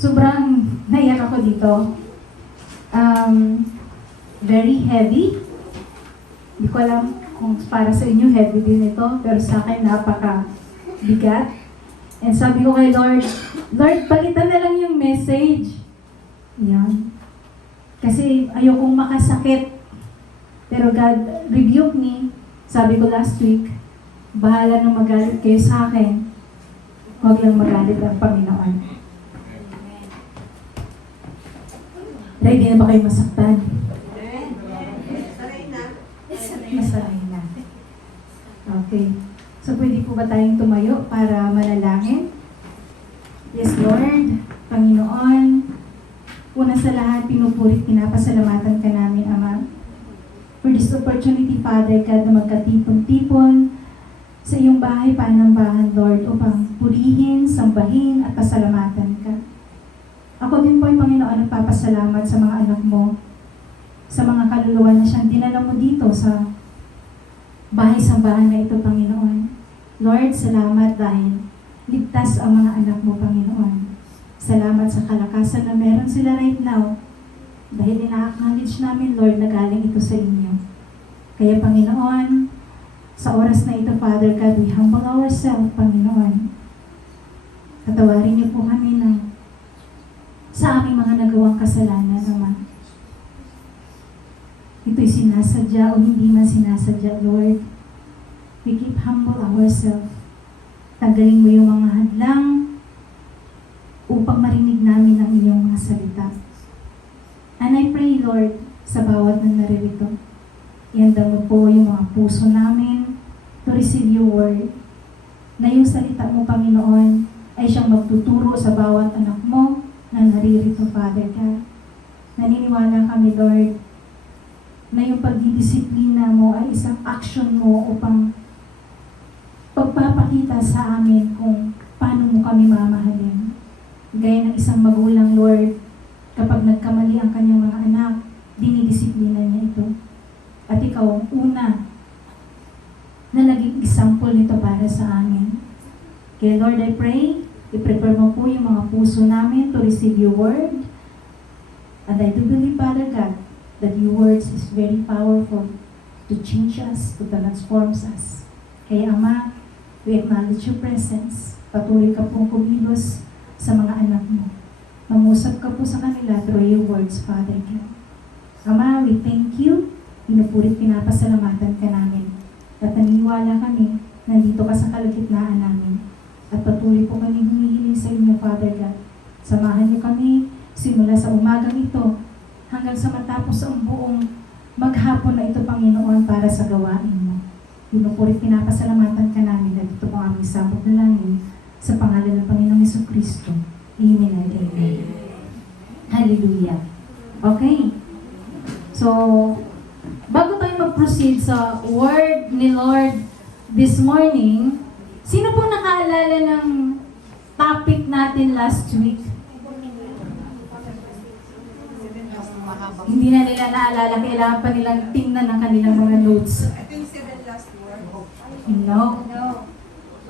Sobrang naiyak ako dito. Very heavy. Hindi ko alam kung para sa inyo heavy din ito, pero sa akin napaka-bigat. And sabi ko kay Lord, palitan na lang yung message. Yan. Kasi ayokong makasakit. Pero God rebuke me. Sabi ko last week, bahala nang magalit kayo sa akin. Huwag lang magalit ang Panginoon. Ready na ba kayo masaktan? Masanay na. Okay. So, pwede po ba tayong tumayo para manalangin? Yes, Lord, Panginoon, una sa lahat, pinupurit, pinapasalamatan ka namin, Ama, for this opportunity, Father God, na magkatipon-tipon sa iyong bahay, panambahan, Lord, upang purihin, sambahin, at pasalamatan ka. Ako din po, Panginoon, nagpapasalamat sa mga anak mo, sa mga kaluluwa na siyang dinala mo dito sa bahay-sambahan na ito, Panginoon. Lord, salamat dahil ligtas ang mga anak mo, Panginoon. Salamat sa kalakasan na meron sila right now. Dahil ina-acknowledge namin, Lord, na galing ito sa inyo. Kaya, Panginoon, sa oras na ito, Father God, we humble ourselves, Panginoon. Patawarin niyo po kami sa aming mga nagawang kasalanan, Ama. Ito'y sinasadya o hindi man sinasadya, Lord. We keep humble ourselves. Tanggalin mo yung mga hadlang upang marinig namin ang iyong mga salita. And I pray, Lord, sa bawat na naririto, iandang mo po yung mga puso namin to receive your word. Na yung salita mo, Panginoon, ay siyang magtuturo sa bawat anak mo na naririto, Father God. Naniniwala kami, Lord, na yung pagdidisiplina mo ay isang action mo upang pagpapakita sa amin kung paano mo kami mamahalin. Gaya ng isang magulang, Lord, kapag nagkamali ang kanyang mga anak, dinidisiplina niya ito. At ikaw ang una na naging example nito para sa amin. Kaya Lord, I pray, i-prepare mo po yung mga puso namin to receive your word. And I do believe, Father God, that your words is very powerful to change us, to transform us. Kaya Ama, we acknowledge your presence. Patuloy ka pong kumilos sa mga anak mo. Mangusap ka po sa kanila through your words, Father God. Ama, we thank you. Pinupurit, pinapasalamatan ka namin. At naniniwala kami, nandito ka sa kalagitnaan namin. At patuloy po kami humihiling sa inyo, Father God. Samahan niyo kami simula sa umagang ito hanggang sa matapos ang buong maghapon na ito, Panginoon, para sa gawain mo. Pinupurit, pinapasalamatan ka namin at ito po ang aming sabot na langin sa pangalan ng Panginoong Jesucristo. Amen and amen. Hallelujah. Okay. So, bago tayo mag-proceed sa word ni Lord this morning, sino po nakaalala ng topic natin last week? Hindi na nila naalala, kailangan pa nilang tingnan ang kanilang mga notes. I think 7 last word. No.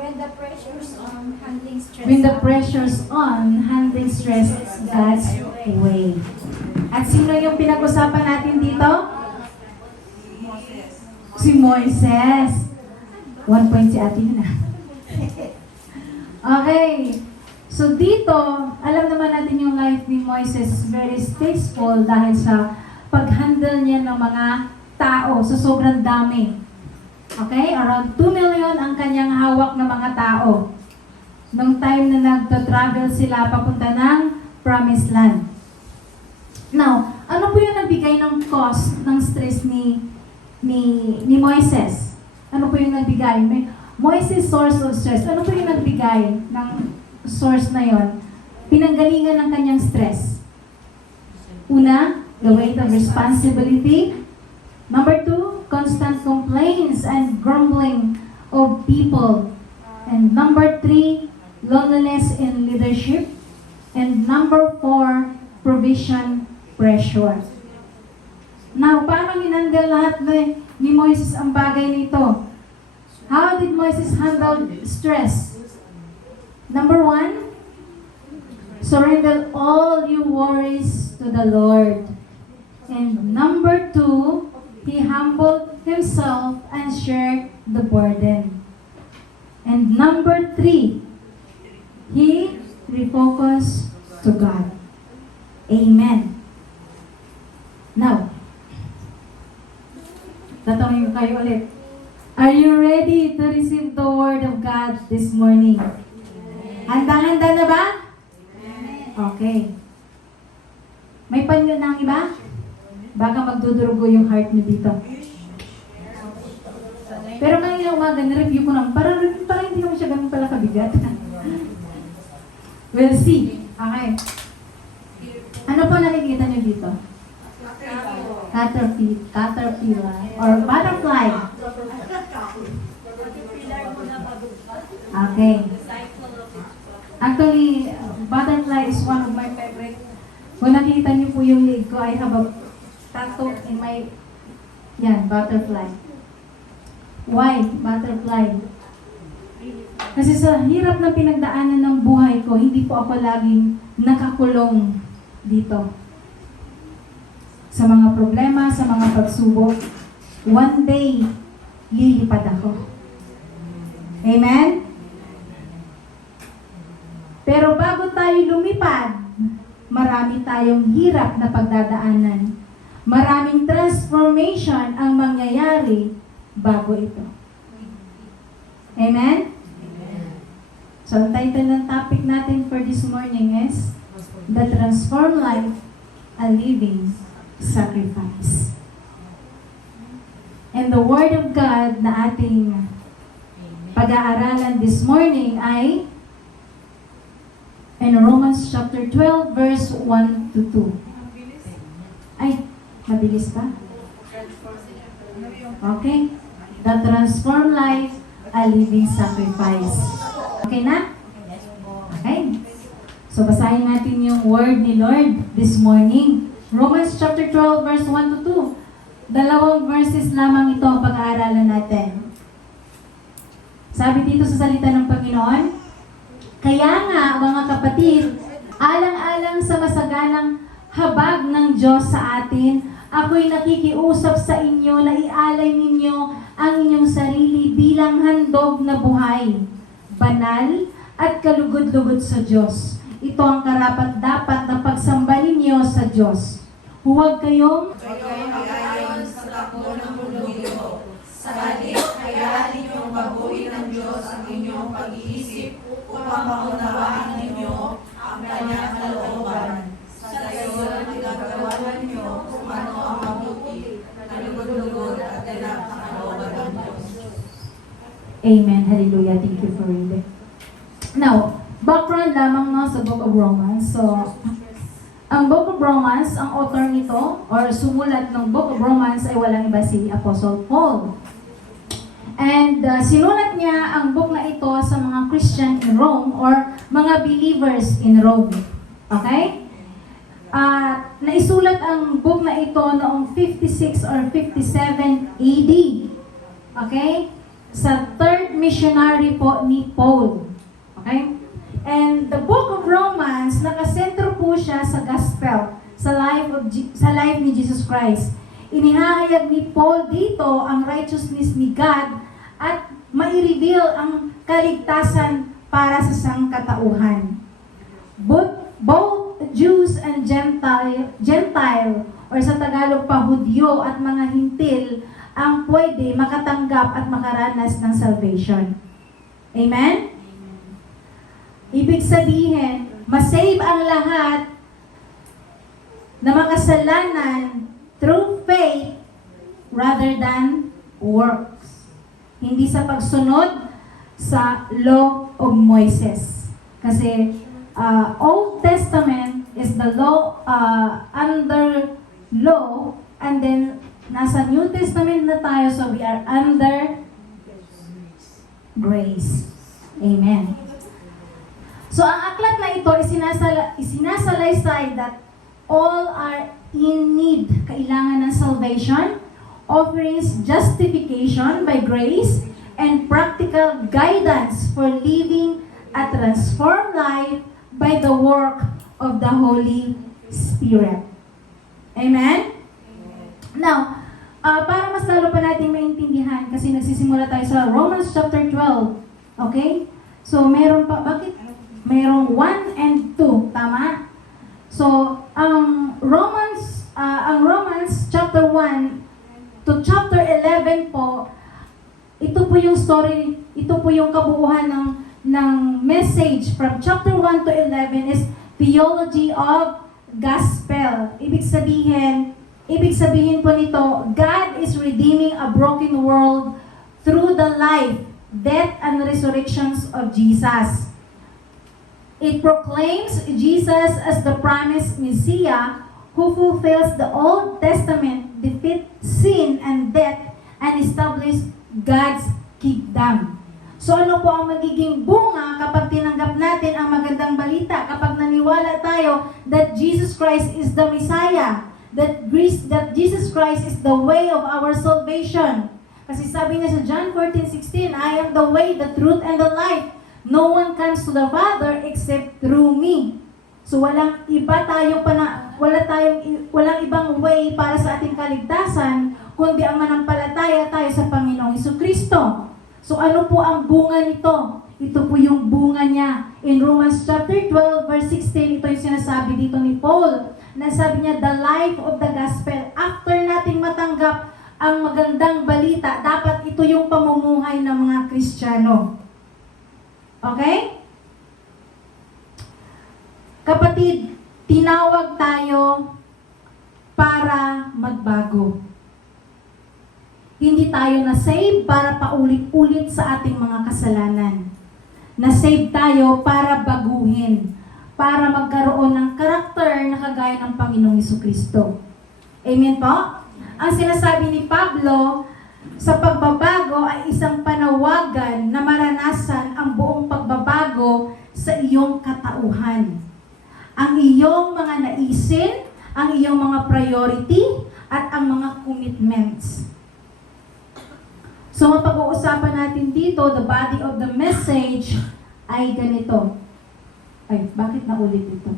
When the pressure's on handling stress. When the pressure's on, handling stress God's way. At sino yung pinag-usapan natin dito? Si Moises. 1 point si Ate na. Okay. So dito, alam naman natin yung life ni Moises is very faithful dahil sa pag-handle niya ng mga tao. So sobrang dami. Okay? Around 2 million ang kanyang hawak ng mga tao. Nung time na nagta-travel sila papunta ng Promised Land. Now, ano po yung nagbigay ng cause ng stress ni Moises? Ano po yung nagbigay? Moises source of stress. Ano po yung nagbigay ng source na yon? Pinanggalingan ng kanyang stress. Una, the weight of responsibility. Number 2, constant complaints and grumbling of people. And number 3, loneliness in leadership. And number 4, provision pressure. Now, paano hinandle lahat ni Moises ang bagay nito? How did Moises handle stress? Number 1, Surrender all your worries to the Lord. And number 2, he humbled himself and shared the burden. And number 3, he refocused to God. Amen. Now, tatanungin ko kayo ulit. Are you ready to receive the Word of God this morning? Handa-handa na ba? Okay. May panyo na ang iba? Baka magdudurugo yung heart niyo dito. Pero kanina umaga, nireview ko lang. Para hindi naman siya ganun pala kabigat. We'll see. Okay. Ano po nakikita niyo dito? Caterpillar or butterfly. Okay. Actually, butterfly is one of my favorite. Kung nakita niyo po yung leg ko, I have a tattoo in my, butterfly. Why butterfly? Kasi sa hirap na pinagdaanan ng buhay ko, hindi po ako laging nakakulong dito. Sa mga problema, sa mga pagsubok, one day, lilipad ako. Amen? Pero bago tayo lumipad, marami tayong hirap na pagdadaanan. Maraming transformation ang mangyayari bago ito. Amen? So, ang title ng topic natin for this morning is The Transformed Life, a Living Sacrifice. And the Word of God na ating pag-aaralan this morning ay in Romans chapter 12, verse 1 to 2. Ay, mabilis ba? Okay. The transformed life, a living sacrifice. Okay na? Okay. So, basahin natin yung word ni Lord this morning. Romans chapter 12, verse 1 to 2. Dalawang verses lamang ito ang pag-aaralan natin. Sabi dito sa salita ng Panginoon, kaya nga, mga kapatid, alang-alang sa masaganang habag ng Diyos sa atin, ako'y nakikiusap sa inyo na ialay ninyo ang inyong sarili bilang handog na buhay, banal at kalugod-lugod sa Diyos. Ito ang karapat-dapat na pagsamba ninyo sa Diyos. Huwag kayong ayon sa takbo ng mundo ito. Sa halip, hayaan ninyong baguhin ng Diyos ang inyong pag-iisip upang maunawaan ninyo ang kanyang kalooban. Sa gayon, igagawa ninyo kung ano ang mabuti, kalugod-lugod at ganap na kalooban ng Diyos. Amen. Hallelujah. Thank you for reading. Now, background lamang no, sa Book of Romans. So, ang Book of Romans, ang author nito, or sumulat ng Book of Romans ay walang iba si Apostle Paul. And sinulat niya ang book na ito sa mga Christian in Rome or mga believers in Rome. Okay? Naisulat ang book na ito noong 56 or 57 AD. Okay? Sa third missionary po ni Paul. Okay? And the book of Romans, nakasentro po siya sa gospel, sa life ni Jesus Christ. Inihahayag ni Paul dito ang righteousness ni God at mai-reveal ang kaligtasan para sa sangkatauhan. Both Jews and Gentile, or sa Tagalog pa, Hudyo at mga Hintil, ang pwede makatanggap at makaranas ng salvation. Amen? Ibig sabihin, masave ang lahat na makasalanan through faith rather than works. Hindi sa pagsunod sa law of Moises. Kasi Old Testament is the law under law, and then nasa New Testament na tayo, so we are under grace. Amen. So ang aklat na ito isinasalaysay that all are in need, kailangan ng salvation, offerings justification by grace, and practical guidance for living a transformed life by the work of the Holy Spirit. Amen? Now, para mas lalo pa natin maintindihan, kasi nagsisimula tayo sa Romans chapter 12. Okay? So, meron pa, bakit? Merong 1 and 2, tama? So, ang Romans chapter 1 to chapter 11 po, ito po yung story, ito po yung kabuuan ng message from chapter 1 to 11 is theology of gospel. Ibig sabihin po nito, God is redeeming a broken world through the life, death, and resurrections of Jesus. It proclaims Jesus as the promised Messiah who fulfills the Old Testament, defeats sin and death, and establishes God's kingdom. So ano po ang magiging bunga kapag tinanggap natin ang magandang balita, kapag naniwala tayo that Jesus Christ is the Messiah, that Jesus Christ is the way of our salvation. Kasi sabi niya sa John 14:16, I am the way, the truth, and the life. No one comes to the Father except through me. So walang ibang way para sa ating kaligtasan kundi ang manampalataya tayo sa Panginoong Jesucristo. So ano po ang bunga nito? Ito po yung bunga niya. In Romans chapter 12 verse 16, ito yung sinasabi dito ni Paul. Nasabi niya, the life of the gospel. After nating matanggap ang magandang balita, dapat ito yung pamumuhay ng mga Kristiyano. Okay? Kapatid, tinawag tayo para magbago. Hindi tayo na-save para paulit-ulit sa ating mga kasalanan. Na-save tayo para baguhin, para magkaroon ng karakter na kagaya ng Panginoong Jesucristo. Amen po? Ang sinasabi ni Pablo, sa pagbabago ay isang panawagan na maranasan ang buong pagbabago sa iyong katauhan. Ang iyong mga naisin, ang iyong mga priority, at ang mga commitments. So, mapag-uusapan natin dito, the body of the message ay ganito. Ay, bakit naulit ito?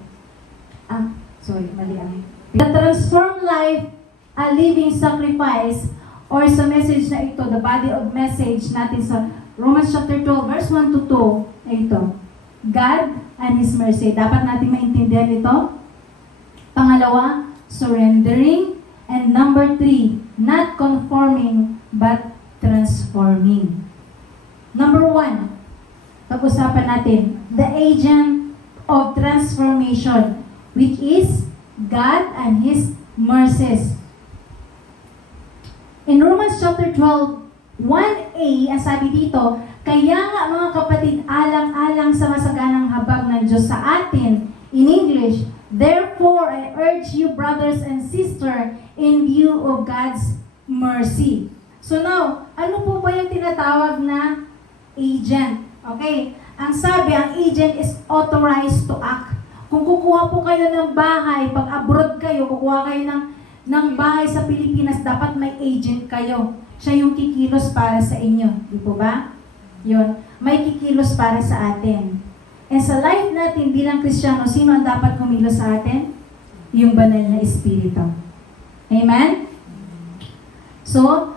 Mali. The transformed life, a living sacrifice, or sa message na ito, the body of message natin sa Romans chapter 12, verse 1 to 2, ay ito. God and His mercy. Dapat natin maintindihan ito. Pangalawa, surrendering. And number 3, not conforming, but transforming. Number 1, pag-usapan natin, the agent of transformation, which is God and His mercies. In Romans chapter 12, 1a, ang sabi dito, kaya nga mga kapatid, alang-alang sa masaganang habag ng Diyos sa atin, in English, therefore I urge you brothers and sisters, in view of God's mercy. So now, ano po ba yung tinatawag na agent? Okay, ang sabi, ang agent is authorized to act. Kung kukuha po kayo ng bahay, pag abroad kayo, kukuha kayo ng bahay sa Pilipinas, dapat may agent kayo. Siya yung kikilos para sa inyo. Di po ba? Yun. May kikilos para sa atin. And sa life natin bilang Kristiyano, sino ang dapat kumilos sa atin? Yung banal na Espiritu. Amen? So,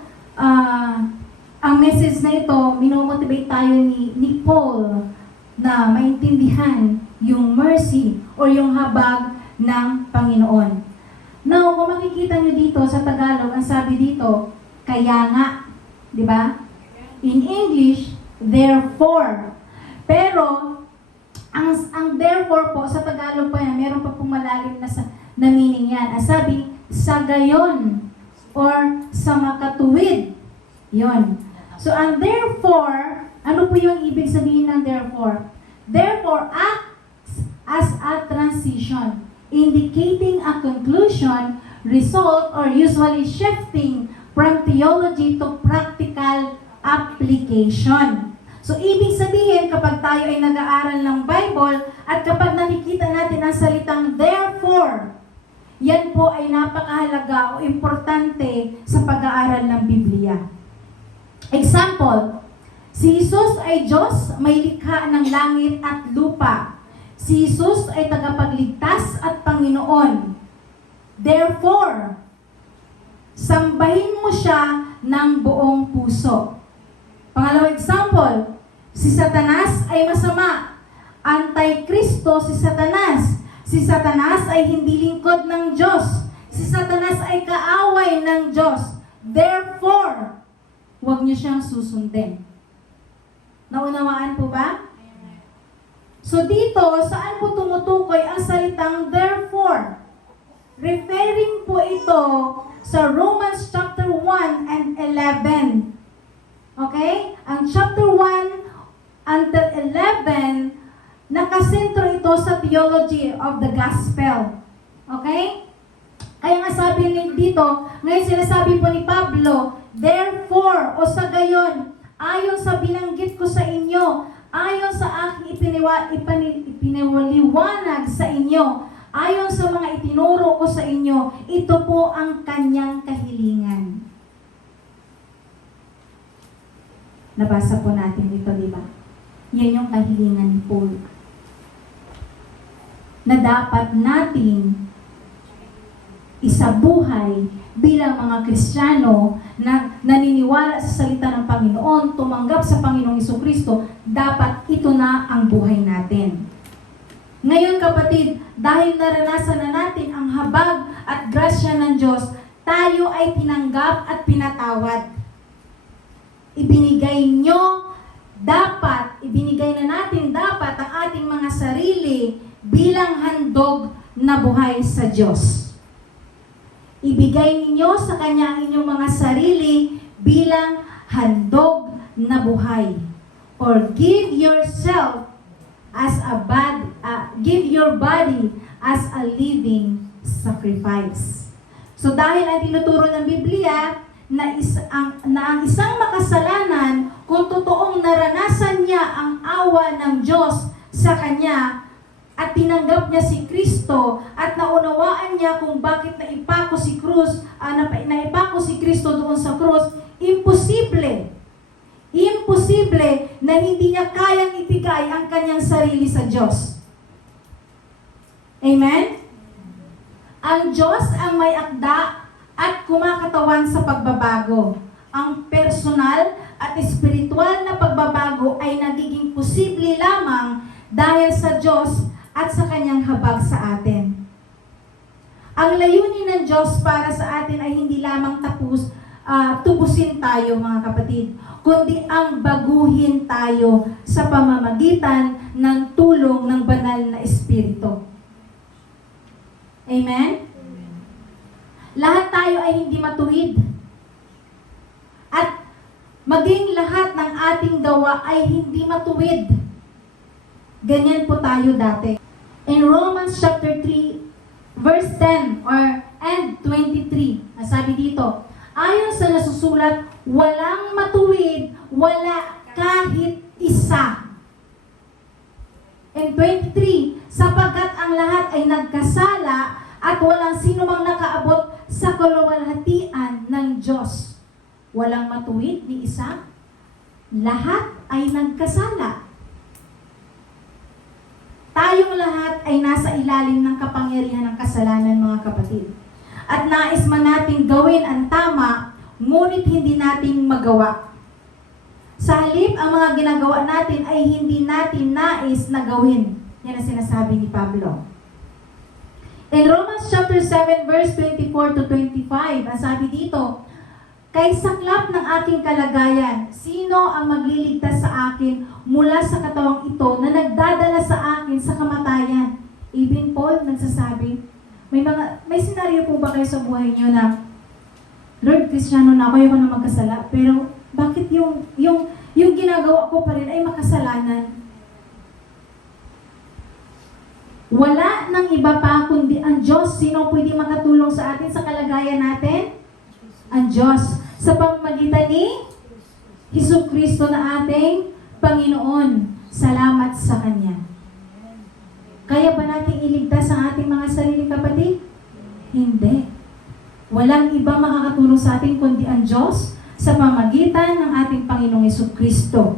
ang message na ito, minomotivate tayo ni Paul na maintindihan yung mercy o yung habag ng Panginoon. Now, kung makikita nyo dito sa Tagalog, ang sabi dito, kaya nga, di ba? In English, therefore. Pero, ang therefore po, sa Tagalog pa yan, meron pa pong malalim na meaning yan. Ang sabi, sa gayon, or sa makatuwid. Yon. So, ang therefore, ano po yung ibig sabihin ng therefore? Therefore, acts as a transition, indicating a conclusion, result, or usually shifting from theology to practical application. So, ibig sabihin, kapag tayo ay nag-aaral ng Bible, at kapag nakikita natin ang salitang therefore, yan po ay napakahalaga o importante sa pag-aaral ng Biblia. Example, si Jesus ay Diyos, may likha ng langit at lupa. Si Jesus ay tagapagligtas at Panginoon. Therefore, sambahin mo siya ng buong puso. Pangalawang example, si Satanas ay masama. Anti-Kristo si Satanas. Si Satanas ay hindi lingkod ng Diyos. Si Satanas ay kaaway ng Diyos. Therefore, huwag niyo siyang susundin. Naunawaan po ba? So dito, saan po tumutukoy ang salitang therefore? Referring po ito sa Romans chapter 1 and 11. Okay? Ang chapter 1 until 11, nakasentro ito sa theology of the gospel. Okay? Kaya nga sabi dito, ngayon sinasabi po ni Pablo, therefore, o sa gayon, ayon sa binanggit ko sa inyo, ayon sa aking ipinawaliwanag sa inyo, ayon sa mga itinuro ko sa inyo, ito po ang kanyang kahilingan. Nabasa po natin dito, di ba? Yan yung kahilingan ni Paul. Na dapat nating isabuhay bilang mga Kristiyano na naniniwala sa salita ng Panginoon, tumanggap sa Panginoong Jesucristo, dapat ito na ang buhay natin. Ngayon kapatid, dahil naranasan na natin ang habag at grasya ng Diyos, tayo ay tinanggap at pinatawad. Ibinigay na natin dapat ang ating mga sarili bilang handog na buhay sa Diyos. Ibigay ninyo sa Kanya ang inyong mga sarili bilang handog na buhay. Or give yourself as give your body as a living sacrifice. So dahil ang tinuturo ng Biblia na ang isang makasalanan, kung totoong naranasan niya ang awa ng Diyos sa kanya at tinanggap niya si Kristo at naunawaan niya kung bakit naipako si Kristo doon sa krus, imposible na hindi niya kayang ibigay ang kanyang sarili sa Diyos. Amen? Ang Diyos ang may akda at kumakatawan sa pagbabago. Ang personal at espiritual na pagbabago ay nagiging posible lamang dahil sa Diyos at sa kanyang habag sa atin. Ang layunin ng Diyos para sa atin ay hindi lamang tubusin tayo mga kapatid, kundi ang baguhin tayo sa pamamagitan ng tulong ng banal na Espiritu. Amen? Lahat tayo ay hindi matuwid. At maging lahat ng ating gawa ay hindi matuwid. Ganyan po tayo dati. In Romans chapter 3, verse 10 and 23, nasabi dito, ayon sa nasusulat, walang matuwid, wala kahit isa. And 23, sapagkat ang lahat ay nagkasala at walang sino mang nakaabot sa kaluwalhatian ng Diyos. Walang matuwid ni isa. Lahat ay nagkasala. Tayong lahat ay nasa ilalim ng kapangyarihan ng kasalanan, mga kapatid. At nais man nating gawin ang tama, ngunit hindi nating magawa. Sa halip, ang mga ginagawa natin ay hindi natin nais na gawin. Yan ang sinasabi ni Pablo. In Romans chapter 7, verse 24 to 25, ang sabi dito, kay saklap ng aking kalagayan, sino ang magliligtas sa akin mula sa katawang ito na nagdadala sa akin sa kamatayan? Even Paul nagsasabi, may senaryo po ba kayo sa buhay niyo na, Lord, Kristiyano na ako, ayoko na magkasala, pero bakit yung ginagawa ko pa rin ay makasalanan? Wala nang iba pa kundi ang Diyos. Sino pwede makatulong sa atin sa kalagayan natin? Ang Diyos. Sa pamamagitan ni Jesucristo na ating Panginoon. Salamat sa Kanya. Kaya ba natin iligtas ang ating mga sarili, kapatid? Hindi. Walang iba makakatulong sa atin kundi ang Diyos sa pamamagitan ng ating Panginoong Jesucristo.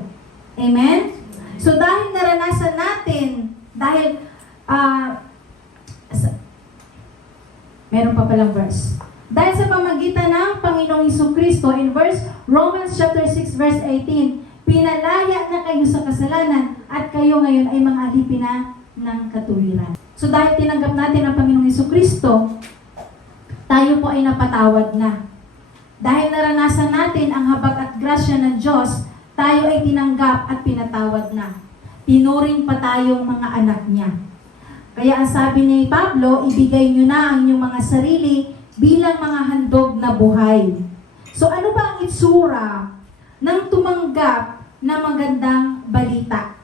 Amen? So dahil naranasan natin, dahil Meron pa palang verse. Dahil sa pamagitan ng Panginoong Jesucristo, in Romans chapter 6 verse 18, pinalaya na kayo sa kasalanan at kayo ngayon ay mga alipin na ng katuwiran. So dahil tinanggap natin ang Panginoong Jesucristo, tayo po ay napatawad na. Dahil naranasan natin ang habag at grasya ng Diyos, tayo ay tinanggap at pinatawad na. Tinuring pa tayong mga anak niya. Kaya ang sabi ni Pablo, ibigay niyo na ang inyong mga sarili bilang mga handog na buhay. So ano ba ang itsura ng tumanggap na magandang balita?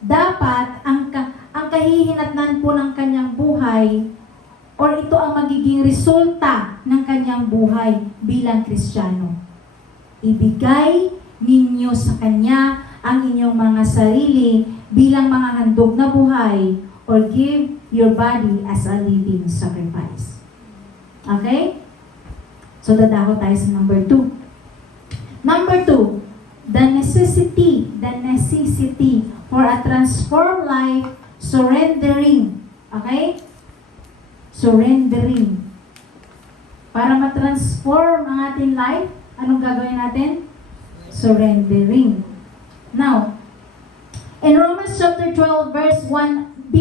Dapat ang kahihinatnan po ng kanyang buhay or ito ang magiging resulta ng kanyang buhay bilang Kristiyano. Ibigay ninyo sa Kanya ang inyong mga sarili bilang mga handog na buhay or give your body as a living sacrifice. Okay? So, dadako tayo sa number 2. Number 2, the necessity for a transformed life, surrendering. Okay? Surrendering. Para ma-transform ang ating life, anong gagawin natin? Surrendering. Now, in Romans chapter 12 verse 1b,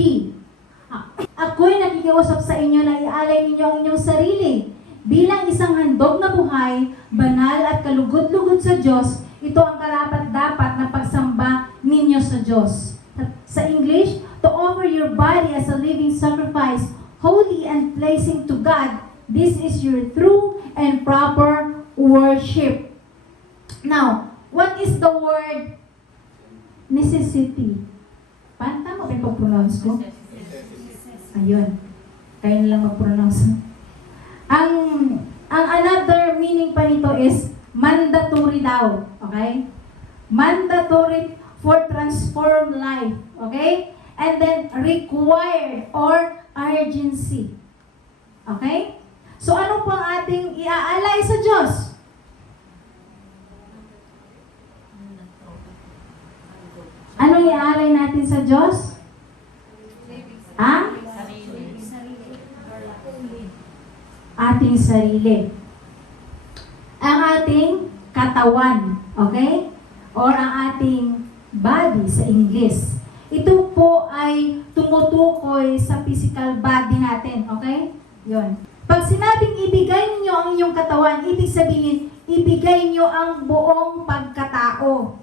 ako'y nakikiusap sa inyo na ialay ninyo ang inyong sarili bilang isang handog na buhay, banal at kalugod-lugod sa Diyos. Ito ang karapat-dapat na pagsamba ninyo sa Diyos. Sa English, to offer your body as a living sacrifice, holy and pleasing to God. This is your true and proper worship. Now, what is the word necessity? Paano tama ba yung pag-pronounce ko? Ayun. Kaya na lang mag-pronounce. Ang another meaning pa nito is mandatory daw. Okay? Mandatory for transformed life. Okay? And then required or urgency. Okay? So ano po ang ating iaalay sa Diyos? Ano iaalay natin sa Diyos? Ha? Ating sarili. Ang ating katawan. Okay? Or ang ating body sa English. Ito po ay tumutukoy sa physical body natin. Okay? Yun. Pag sinabing ibigay niyo ang inyong katawan, ibig sabihin, ibigay niyo ang buong pagkatao.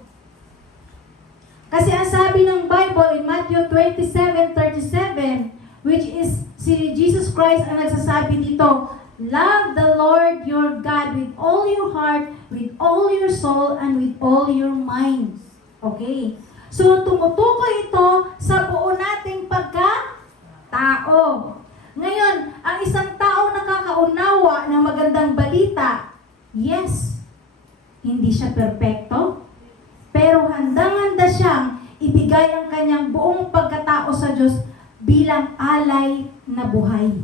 Kasi ang sabi ng Bible in Matthew 27:37, which is si Jesus Christ ang nagsasabi dito, love the Lord your God with all your heart, with all your soul, and with all your mind. Okay. So, tumutukoy ito sa buo nating pagkatao. Ngayon, ang isang tao nakakaunawa ng magandang balita, yes, hindi siya perpekto, pero handang-handa siyang ibigay ang kanyang buong pagkatao sa Diyos bilang alay na buhay.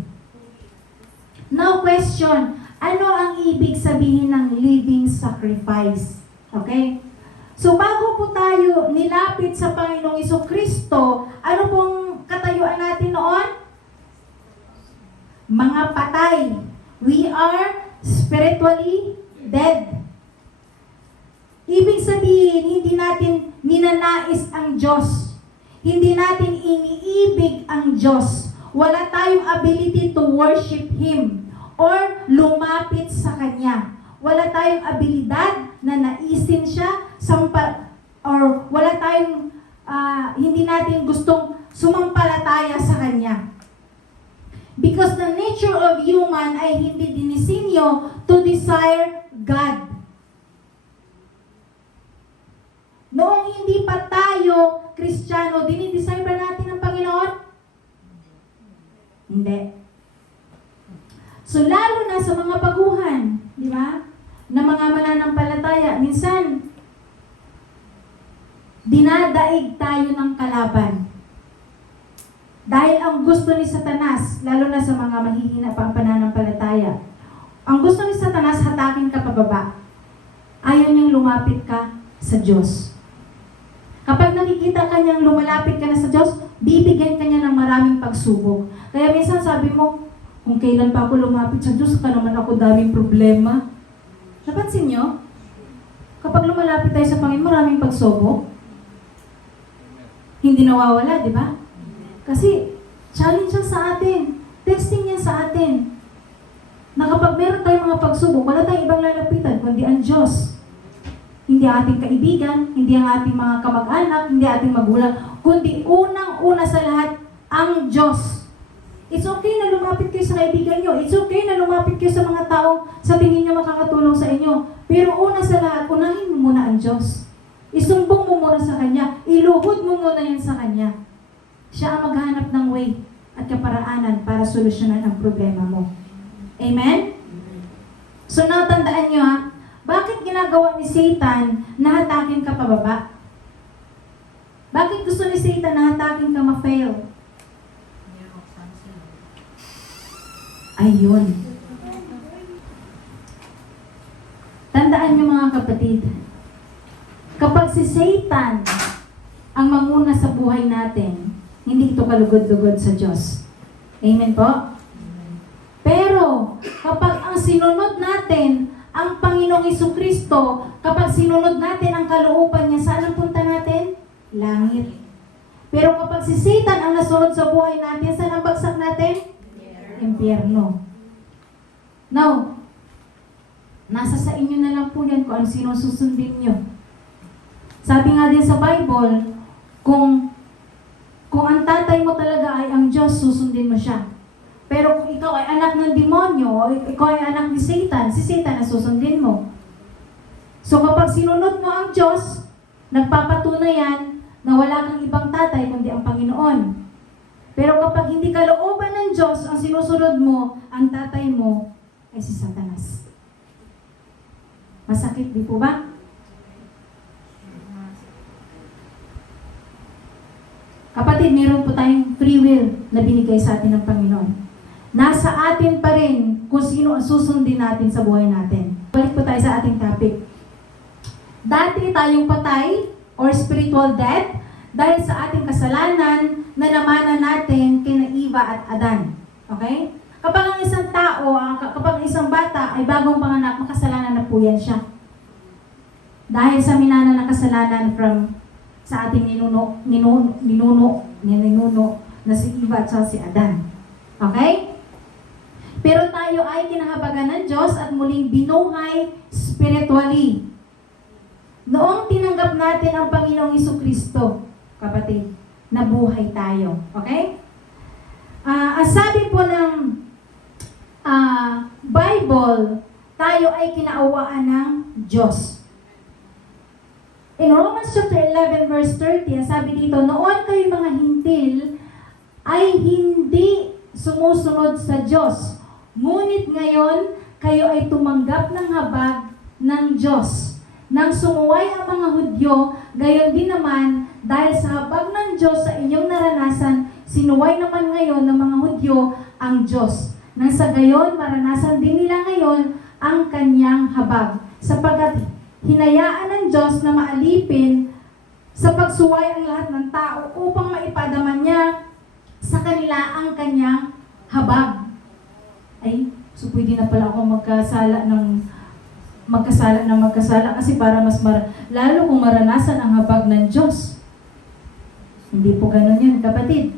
Now, question, ano ang ibig sabihin ng living sacrifice? Okay? So, bago po tayo nilapit sa Panginoong Jesucristo, ano pong katayuan natin noon? Mga patay. We are spiritually dead. Ibig sabihin, hindi natin ninanais ang Diyos. Hindi natin iniibig ang Diyos. Wala tayong ability to worship Him or lumapit sa Kanya. Wala tayong abilidad na naisin siya, or wala tayong, hindi natin gustong sumampalataya sa Kanya. Because the nature of human ay hindi dinisinyo to desire God. Noong hindi pa tayo Kristiyano, dinidesire ba natin ang Panginoon? Hindi. So lalo na sa mga baguhan, di ba? Na mga mananampalataya, minsan dinadaig tayo ng kalaban. Dahil ang gusto ni Satanas, lalo na sa mga mahihina pang pananampalataya, ang gusto ni Satanas, hatakin ka pababa. Ayaw niyang lumapit ka sa Diyos. Kapag nakikita ka niyang lumalapit ka na sa Diyos, bibigyan ka niya ng maraming pagsubok. Kaya minsan sabi mo, kung kailan pa ako lumapit sa Diyos, ka naman ako daming problema. Napansin nyo? Kapag lumalapit tayo sa Panginoon, maraming pagsubok. Hindi nawawala, di ba? Kasi, challenge siya sa atin. Testing niya sa atin. Na kapag meron tayong mga pagsubok, wala tayong ibang lalapitan, kundi ang Diyos. Hindi ang ating kaibigan, hindi ang ating mga kamag-anak, hindi ating magulang, kundi unang-una sa lahat, ang Diyos. It's okay na lumapit kayo sa kaibigan nyo. It's okay na lumapit kayo sa mga taong sa tingin nyo makakatulong sa inyo. Pero una sa lahat, unahin mo muna ang Diyos. Isumbong mo muna sa Kanya. Iluhod mo muna yan sa Kanya. Siya ang maghanap ng way at kaparaanan para solusyonan ang problema mo. Amen? So natandaan nyo bakit ginagawa ni Satan na hatakin ka pababa? Bakit gusto ni Satan na hatakin ka ma-fail? Ayun. Tandaan niyo mga kapatid, kapag si Satan ang manguna sa buhay natin, hindi ito kalugod-lugod sa Diyos. Amen po? Pero, kapag ang sinunod natin, ang Panginoong Jesucristo, kapag sinunod natin ang kalooban niya, saan ang punta natin? Langit. Pero kapag si Satan ang nasunod sa buhay natin, saan ang bagsak natin? Impyerno. Now, nasa sa inyo na lang po yan kung ano sino susundin nyo. Sabi nga din sa Bible, kung ang tatay mo talaga ay ang Diyos, susundin mo siya. Pero kung ikaw ay anak ng demonyo, o ikaw ay anak ni Satan, si Satan ang susundin mo. So kapag sinunod mo ang Diyos, nagpapatunay yan na wala kang ibang tatay kundi ang Panginoon. Pero kapag hindi kalooban ng Diyos ang sinusunod mo, ang tatay mo ay si Satanas. Masakit, di po ba? Kapatid, meron po tayong free will na binigay sa atin ng Panginoon. Nasa atin pa rin kung sino ang susundin natin sa buhay natin. Balik po tayo sa ating topic. Dati tayong patay or spiritual death dahil sa ating kasalanan na namanan natin kina Eva at Adan. Okay? Kapag ang isang tao, kapag ang isang bata ay bagong panganak, makasalanan na po yan siya. Dahil sa minana ng kasalanan from sa ating ninuno na si Eva at si Adan. Okay? Pero tayo ay kinahabagan ng Diyos at muling binuhay spiritually. Noong tinanggap natin ang Panginoong Jesucristo, kapatid, nabuhay tayo. Okay? Ang sabi po ng Bible, tayo ay kinaawaan ng Diyos. In Romans chapter 11 verse 30, sabi dito, noon kayo mga hintil ay hindi sumusunod sa Diyos. Ngunit ngayon, kayo ay tumanggap ng habag ng Diyos. Nang sumuway ang mga Hudyo, gayon din naman, dahil sa habag ng Diyos sa inyong naranasan, sinuway naman ngayon ng mga Hudyo ang Diyos. Nang sa gayon, maranasan din nila ngayon ang kanyang habag. Sapagkat hinayaan ng Diyos na maalipin sa pagsuway ang lahat ng tao upang maipadama niya sa kanila ang kanyang habag. Ay, so pwede na pala ako magkasala kasi para mas lalo kung maranasan ang habag ng Diyos. Hindi po ganun yan, kapatid.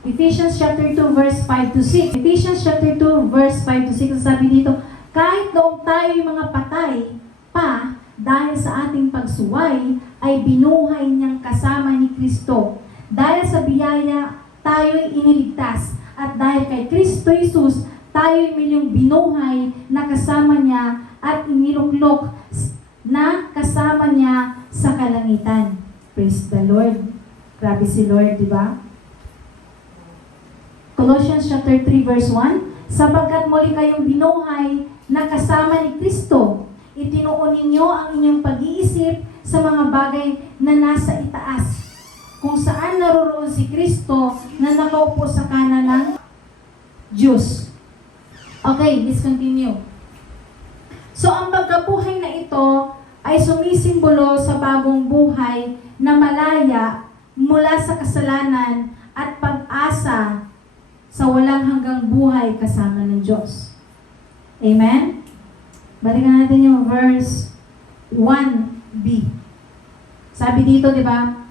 Ephesians chapter 2 verse 5 to 6. Ephesians chapter 2 verse 5 to 6, sabi dito, kahit noong tayo'y mga patay pa, dahil sa ating pagsuway, ay binuhay niyang kasama ni Kristo. Dahil sa biyaya, tayo'y iniligtas. At dahil kay Kristo Jesus, tayo'y milyong binuhay na kasama niya at iniluklok na kasama niya sa kalangitan. Praise the Lord. Grabe si Lord, di ba? Colossians chapter 3 verse 1, sapagkat muli kayong binuhay na kasama ni Kristo, itinuon ninyo ang inyong pag-iisip sa mga bagay na nasa itaas, kung saan naroroon si Kristo na nakaupo sa kanan ng Diyos. Okay, let's continue. So, ang pagkabuhay na ito ay sumisimbolo sa bagong buhay na malaya mula sa kasalanan at pag-asa sa walang hanggang buhay kasama ng Diyos. Amen? Balikan natin yung verse 1b. Sabi dito, di ba?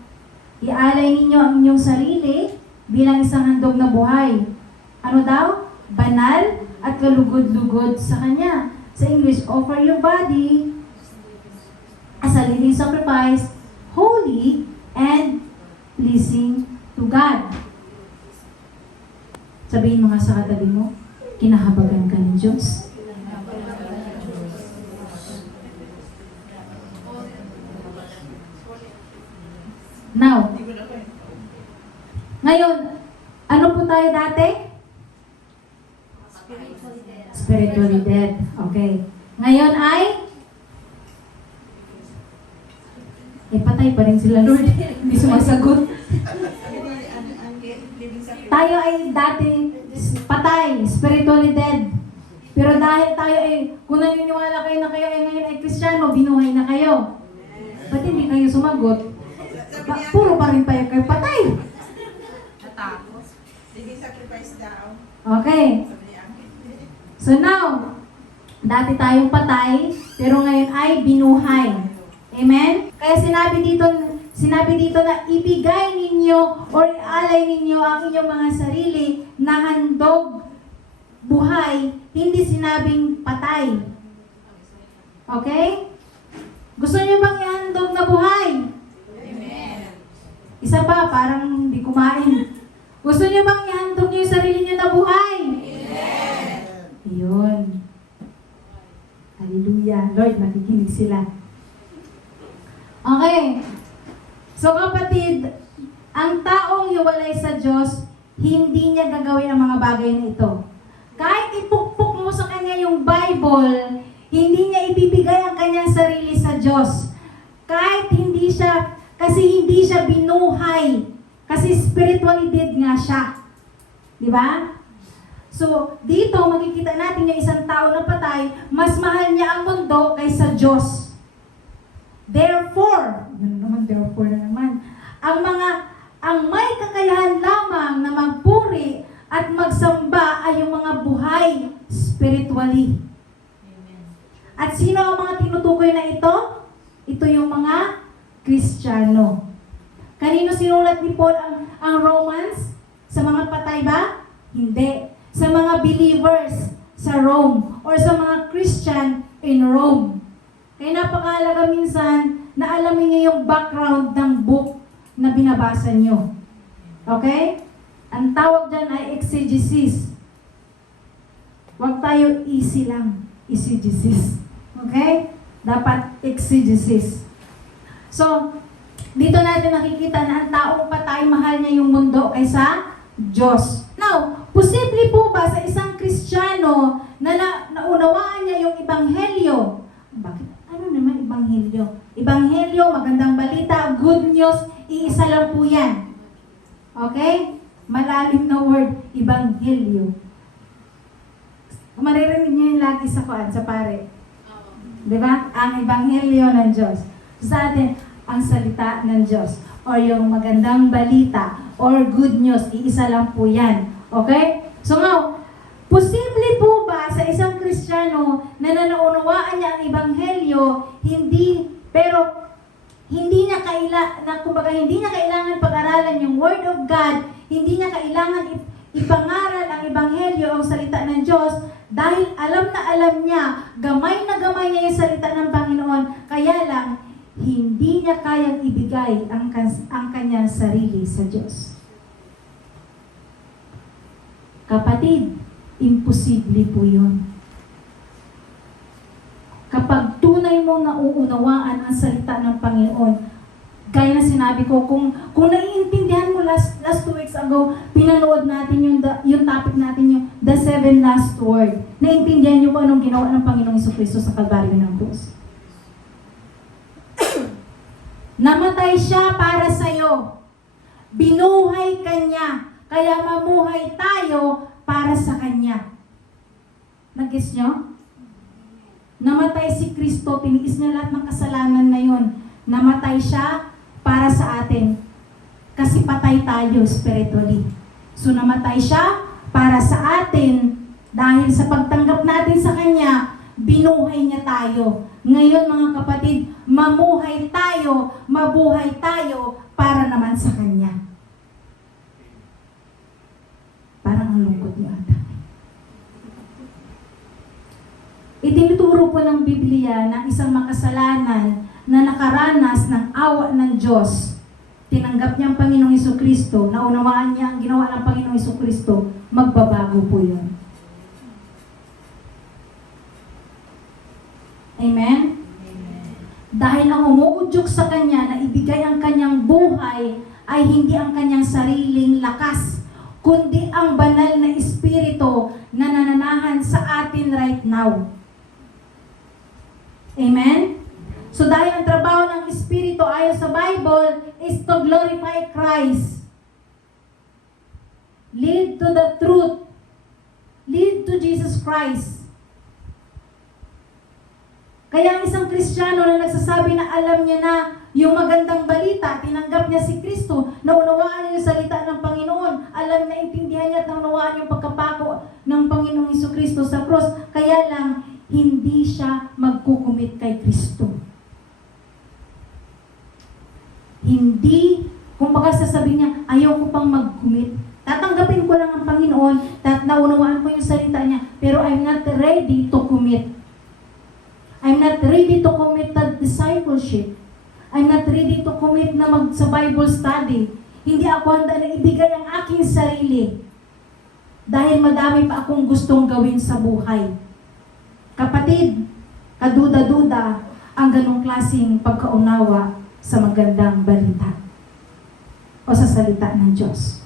Ialay ninyo ang inyong sarili bilang isang handog na buhay. Ano daw? Banal at kalugod-lugod sa Kanya. Sa English, offer your body as a living sacrifice, holy and pleasing to God. Sabihin mo nga sa katabi mo, kinahabagan ka ng Diyos. Now, ngayon, ano po tayo dati? Spiritually dead. Okay. Ngayon ay patay pa rin sila, Lord. Hindi sumasagot. Tayo ay dati patay, spiritually dead. Pero dahil tayo ay, kung naniniwala kayo na kayo ay ngayon ay Kristiyano, binuhay na kayo. Ba't hindi kayo sumagot? Puro pa rin tayo kayo patay. Natapos. Hindi sacrifice daw. Okay. So now, dati tayong patay, pero ngayon ay binuhay. Amen? Kaya sinabi dito na ibigay ninyo or ialay ninyo ang inyong mga sarili na handog buhay, hindi sinabing patay. Okay? Gusto niyo bang ihandog na buhay? Amen. Isa pa, parang hindi kumain. Gusto niyo bang ihandog niyo yung sarili niyo na buhay? Amen. Ayun. Hallelujah. Lord, nakikinig sila. Okay. So kapatid, ang taong hiwalay sa Diyos, hindi niya gagawin ang mga bagay na ito. Kahit ipukpok mo sa kanya yung Bible, hindi niya ibibigay ang kanyang sarili sa Diyos. Kahit hindi siya binuhay. Kasi spiritually dead nga siya. Di ba? So, dito makikita natin yung isang tao na patay, mas mahal niya ang mundo kaysa Diyos. Therefore, ang may kakayahan lamang na magpuri at magsamba ay yung mga buhay spiritually. At sino ang mga tinutukoy na ito? Ito yung mga Kristiyano. Kanino sinulat ni Paul ang Romans? Sa mga patay ba? Hindi. Sa mga believers sa Rome or sa mga Christian in Rome. Kaya napakahalaga minsan na alamin niyo yung background ng book na binabasa niyo. Okay? Ang tawag dyan ay exegesis. Huwag tayo easy lang. Exegesis. Okay? Dapat exegesis. So, dito natin makikita na ang taong patay, mahal niya yung mundo kaysa Diyos. Now, posible po ba sa isang Kristiyano na naunawaan niya yung Ebanghelyo? Bakit? Ano naman Ebanghelyo? Ebanghelyo, magandang balita, good news, iisa lang po yan. Okay? Malalim na word, Ebanghelyo. Maririnig niyo yun lagi sa pare. Diba? Ang Ebanghelyo ng Diyos. Sa atin, ang salita ng Diyos. Or yung magandang balita, or good news, iisa lang po yan. Okay? So now, posible po ba sa isang Kristiyano na naunawaan niya ang Ebanghelyo, hindi niya kailangan pag-aralan yung Word of God, hindi niya kailangan ipangaral ang Ebanghelyo, ang salita ng Diyos, dahil alam na alam niya, gamay na gamay niya yung salita ng Panginoon, kaya lang, hindi niya kayang ibigay ang kanyang sarili sa Diyos. Kapatid, imposible po yun. Kapag tunay mo nauunawaan ang salita ng Panginoon, gaya na sinabi ko, kung naiintindihan mo last 2 weeks ago, pinanood natin yung topic natin, yung the 7 last word. Naintindihan niyo po anong ginawa ng Panginoong Jesucristo sa Kalbaryo ng krus. Namatay siya para sa'yo. Binuhay kanya. Kaya mamuhay tayo para sa kanya. Nag-gets nyo? Namatay si Kristo. Tiniis niya lahat ng kasalanan na yon. Namatay siya para sa atin. Kasi patay tayo spiritually. So namatay siya para sa atin. Dahil sa pagtanggap natin sa Kanya, binuhay niya tayo. Ngayon mga kapatid, mamuhay tayo, mabuhay tayo para naman sa Kanya. Parang ang lungkot niyo ata. Itinuturo po ng Biblia na isang makasalanan na nakaranas ng awa ng Diyos, tinanggap niya ang Panginoong Hesukristo, naunawaan niya ang ginawa ng Panginoong Hesukristo, magbabago po yun. Amen? Dahil ang umuudyok sa Kanya na ibigay ang Kanyang buhay ay hindi ang Kanyang sariling lakas, kundi ang banal na Espiritu na nananahan sa atin right now. Amen? So dahil ang trabaho ng Espiritu ayon sa Bible is to glorify Christ. Lead to the truth. Lead to Jesus Christ. Kaya ang isang Kristiyano na nagsasabi na alam niya na yung magandang balita, tinanggap niya si Kristo, naunawaan niya yung salita ng Panginoon, alam na intindihan niya at naunawaan yung pagkapako ng Panginoong Hesukristo sa cross, kaya lang hindi siya magkukumit kay Kristo. Hindi, kung baka sasabihin niya, ayaw ko pang mag-commit. Tatanggapin ko lang ang Panginoon, naunawaan ko yung salita niya, pero I'm not ready to commit. I'm not ready to commit to discipleship. I'm not ready to commit na sa Bible study. Hindi ako handa na ibigay ang aking sarili. Dahil madami pa akong gustong gawin sa buhay. Kapatid, kaduda-duda ang ganong klaseng pagkaunawa sa magandang balita o sa salita ng Diyos.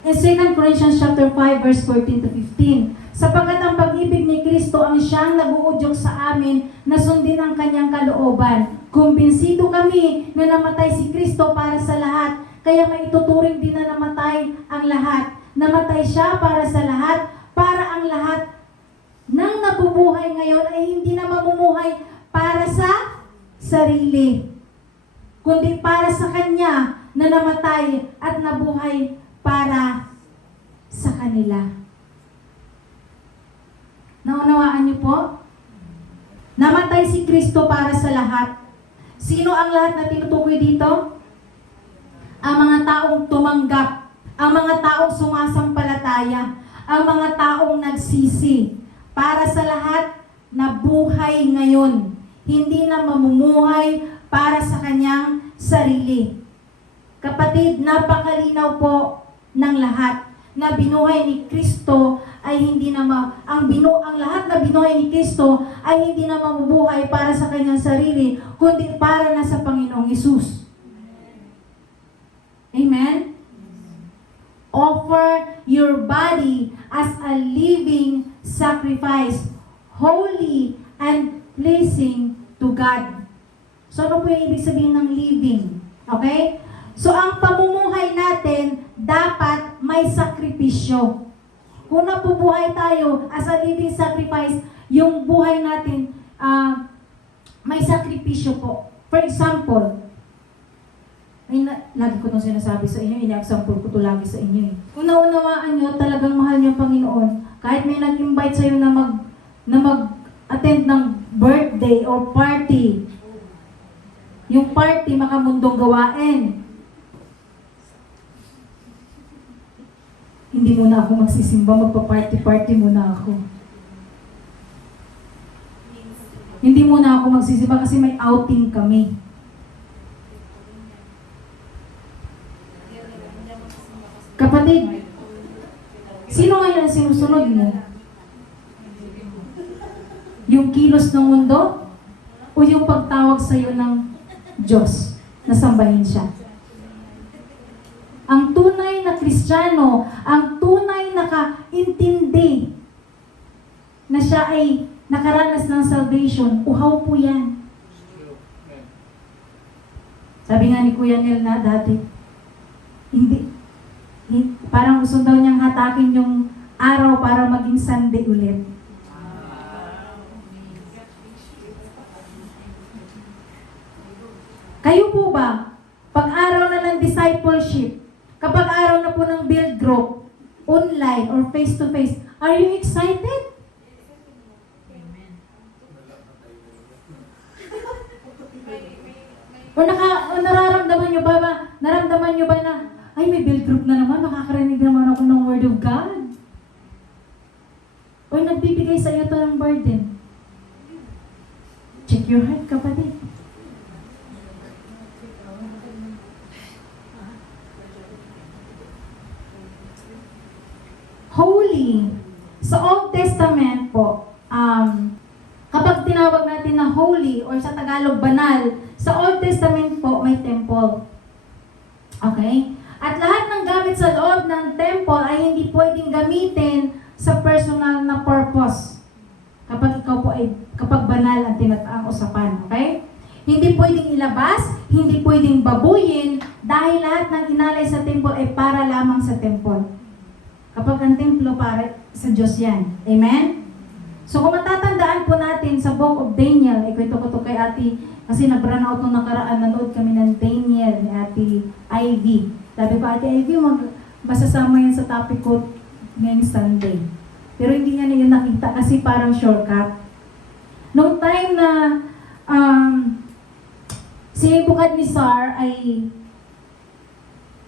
In 2 Corinthians chapter 5 verse 14 to 15, sapagkat ang pag-ibig ni Kristo ang siyang nag-uudyok sa amin na sundin ang Kanyang kalooban. Kumbinsido kami na namatay si Kristo para sa lahat, kaya maituturing din na namatay ang lahat. Namatay siya para sa lahat, para ang lahat nang nabubuhay ngayon ay hindi na mamumuhay para sa sarili, kundi para sa Kanya na namatay at nabuhay para sa kanila. Naunawaan niyo po? Namatay si Kristo para sa lahat. Sino ang lahat na tinutukoy dito? Ang mga taong tumanggap, ang mga taong sumasampalataya, ang mga taong nagsisi. Para sa lahat na buhay ngayon, hindi na mamumuhay para sa kanyang sarili. Kapatid, napakalinaw po ng lahat na binuhay ni Kristo ay hindi na ang lahat na binuhay ni Kristo ay hindi na mamubuhay para sa kanyang sarili, kundi para na sa Panginoong Hesus. Amen? Offer your body as a living sacrifice, holy and pleasing to God. So ano po yung ibig sabihin ng living? Okay? So ang pamumuhay natin dapat may sakripisyo. Kung nabubuhay tayo as a living sacrifice, yung buhay natin may sakripisyo po. For example, lagi ko itong sinasabi sa inyo, ina-example ko ito lagi sa inyo. Kung naunawaan nyo, talagang mahal nyo ang Panginoon, kahit may nag-invite sa'yo na mag-attend ng birthday or party, yung party makamundong gawain, hindi muna ako magsisimba, magpa-party-party muna ako. Hindi muna ako magsisimba kasi may outing kami. Kapatid, sino ngayon ang sinusunod mo? Yung kilos ng mundo? O yung pagtawag sa'yo ng Diyos na sambahin siya? Ang tunay na Kristiyano, ang tunay na kaintindi na siya ay nakaranas ng salvation, uhaw po yan. Sabi nga ni Kuya Nel na dati, parang gusto daw niyang hatakin yung araw para maging Sunday ulit. Kayo po ba, pag fellowship, kapag araw na po ng build group, online or face-to-face, are you excited? O nararamdaman nyo ba na, ay may build group na naman, makakarinig naman ako ng Word of God? O nagbibigay sa iyo to ng burden? Check your heart, kapatid. Holy. Sa Old Testament po, kapag tinawag natin na holy or sa Tagalog banal, sa Old Testament po may temple. Okay? At lahat ng gamit sa loob ng temple ay hindi pwedeng gamitin sa personal na purpose. Kapag ikaw po ay, kapag banal ang usapan. Okay? Hindi pwedeng ilabas, hindi pwedeng babuyin, dahil lahat ng inalay sa temple ay para lamang sa temple. Kapag ang templo para sa Diyos yan. Amen? So kung matatandaan po natin sa Book of Daniel, ikwento ko to kay Ate, kasi nag-run out nung nakaraan, nanood kami ng Daniel ni Ate Ivy. Sabi ko, Ate Ivy, masasama yan sa topic ko ngayong Sunday. Pero hindi niya na yun nakita kasi parang shortcut. Nung time na si Nebuchadnezzar ay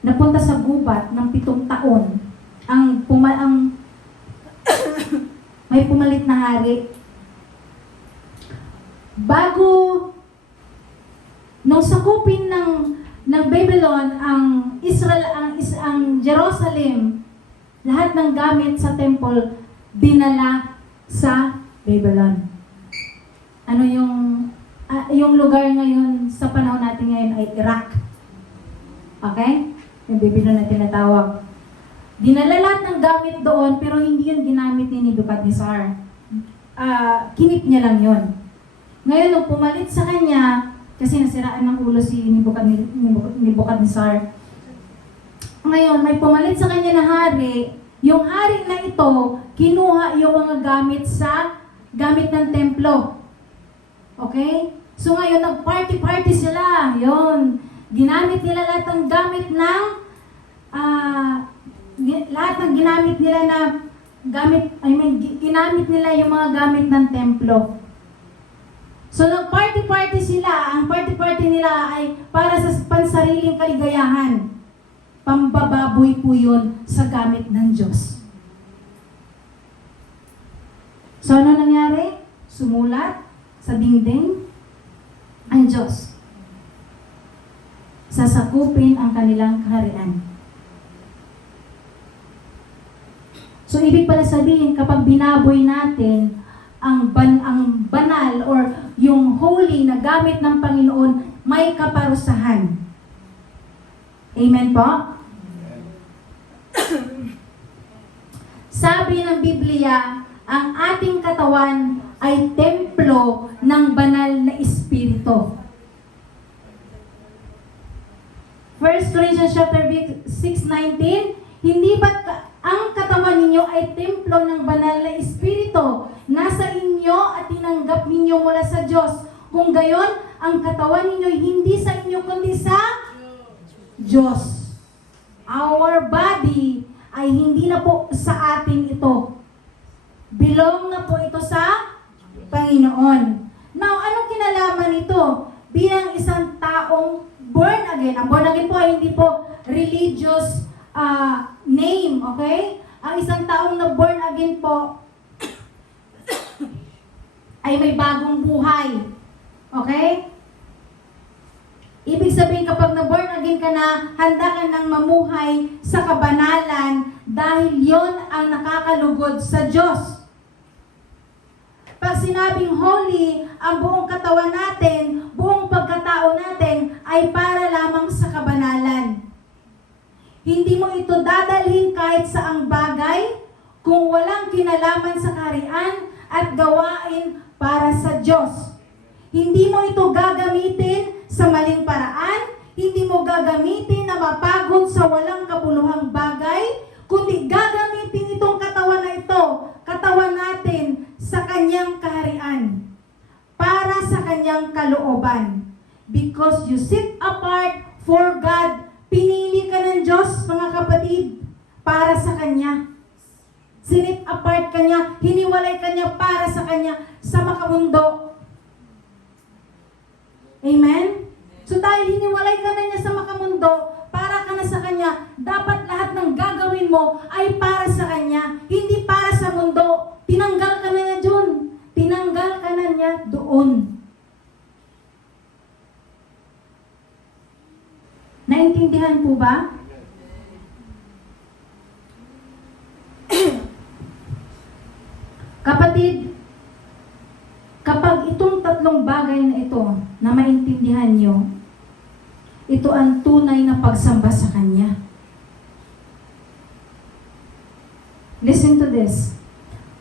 napunta sa gubat ng 7 taon, ang may pumalit na hari. Bago nung sakupin ng Babylon ang Israel, ang Jerusalem, lahat ng gamit sa temple dinala sa Babylon. Ano yung lugar ngayon sa panahon natin ngayon ay Iraq. Okay? Yung Babylon na tinatawag. Dinala lahat ng gamit doon, pero hindi yun ginamit ni Nebuchadnezzar. Kinip niya lang yun. Ngayon, nung pumalit sa kanya, kasi nasiraan ng ulo si Nebuchadnezzar. Ngayon, may pumalit sa kanya na hari. Yung hari na ito, kinuha yung mga gamit ng templo. Okay? So ngayon, nag-party-party sila. Yun. Ginamit nila lahat ng gamit ng ginamit nila yung mga gamit ng templo. So nag-party-party sila. Ang party-party nila ay para sa pansariling kaligayahan. Pambababoy po yun sa gamit ng Diyos. So ano nangyari? Sumulat sa dingding ang Diyos. Sasakupin ang kanilang kaharian. So, ibig pala sabihin, kapag binaboy natin ang banal or yung holy na gamit ng Panginoon, may kaparusahan. Amen po? Sabi ng Biblia, ang ating katawan ay templo ng banal na Espiritu. 1 Corinthians chapter 6:19, hindi ba't ang katawan ninyo ay templo ng banal na Espiritu, nasa inyo at tinanggap ninyo mula sa Diyos. Kung gayon, ang katawan ninyo hindi sa inyo kundi sa Diyos. Our body ay hindi na po sa atin ito. Belong na po ito sa Panginoon. Now, anong kinalaman nito? Bilang isang taong born again. Ang born again po ay hindi po religious name, okay? Ang isang taong na born again po ay may bagong buhay. Okay? Ibig sabihin, kapag na born again ka na, handa ka nang mamuhay sa kabanalan dahil yon ang nakakalugod sa Diyos. Pag sinabing holy, ang buong katawan natin, buong pagkatao natin ay para lamang sa kabanalan. Hindi mo ito dadalhin kahit saang bagay kung walang kinalaman sa kaharian at gawain para sa Diyos. Hindi mo ito gagamitin sa maling paraan, hindi mo gagamitin na mapagod sa walang kapuluhang bagay, kundi gagamitin itong katawan na ito, katawan natin, sa kanyang kaharian, para sa kanyang kalooban. Because you sit apart for God, pinili ka ng Diyos, mga kapatid, para sa Kanya. Sinit apart Kanya, hiniwalay Kanya para sa Kanya, sa makamundo. Amen? So dahil hiniwalay ka na niya sa makamundo, para ka na sa Kanya, dapat lahat ng gagawin mo ay para sa Kanya, hindi para sa mundo. Tinanggal ka na niya dun. Tinanggal ka na niya doon. Naintindihan po ba? Kapatid, kapag itong tatlong bagay na ito na maintindihan nyo, ito ang tunay na pagsamba sa Kanya. Listen to this.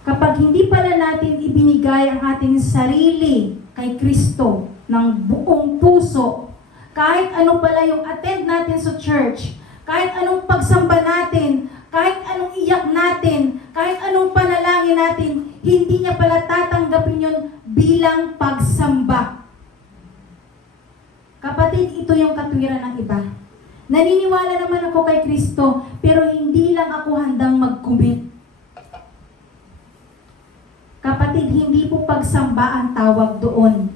Kapag hindi pala natin ibinigay ang ating sarili kay Kristo ng buong puso, kahit ano pala yung attend natin sa church, kahit anong pagsamba natin, kahit anong iyak natin, kahit anong panalangin natin, hindi niya pala tatanggapin yun bilang pagsamba. Kapatid, ito yung katwiran ng iba. Naniniwala naman ako kay Kristo, pero hindi lang ako handang mag-commit. Kapatid, hindi po pagsamba ang tawag doon.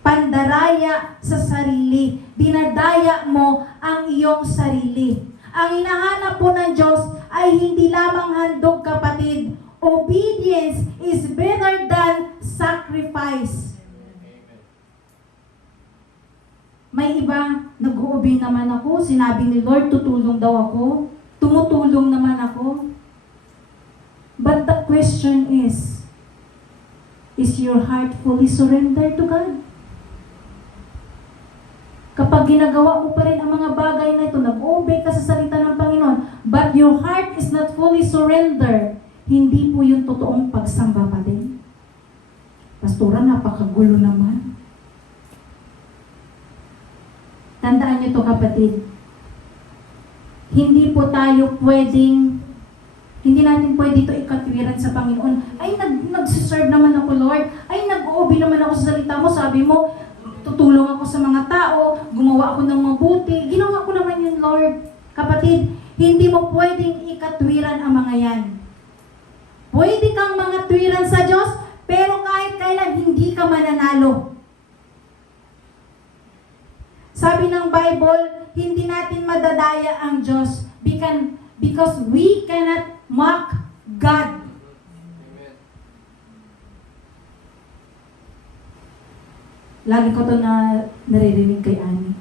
Pandaraya sa sarili. Dinadaya mo ang iyong sarili. Ang hinahanap po ng Diyos ay hindi lamang handog, kapatid. Obedience is better than sacrifice. May iba, nag-uubi naman ako, sinabi ni Lord, tutulong daw ako. Tumutulong naman ako. But the question is your heart fully surrendered to God? Kapag ginagawa mo pa rin ang mga bagay na ito, nag-obey ka sa salita ng Panginoon, but your heart is not fully surrendered, hindi po yung totoong pagsamba pa din. Pastora, napakagulo naman. Tandaan niyo to, kapatid. Hindi po tayo hindi natin pwede ito ikatwiran sa Panginoon. Ay, nagsiserve naman ako, Lord. Ay, nag-uubi naman ako sa salita mo. Sabi mo, tutulong ako sa mga tao, gumawa ako ng mabuti. Ginawa ko naman yun, Lord. Kapatid, hindi mo pwedeng ikatwiran ang mga yan. Pwede kang mga twiran sa Diyos, pero kahit kailan hindi ka mananalo. Sabi ng Bible, hindi natin madadaya ang Diyos because we cannot mock God. Lagi ko ito naririnig kay Ani.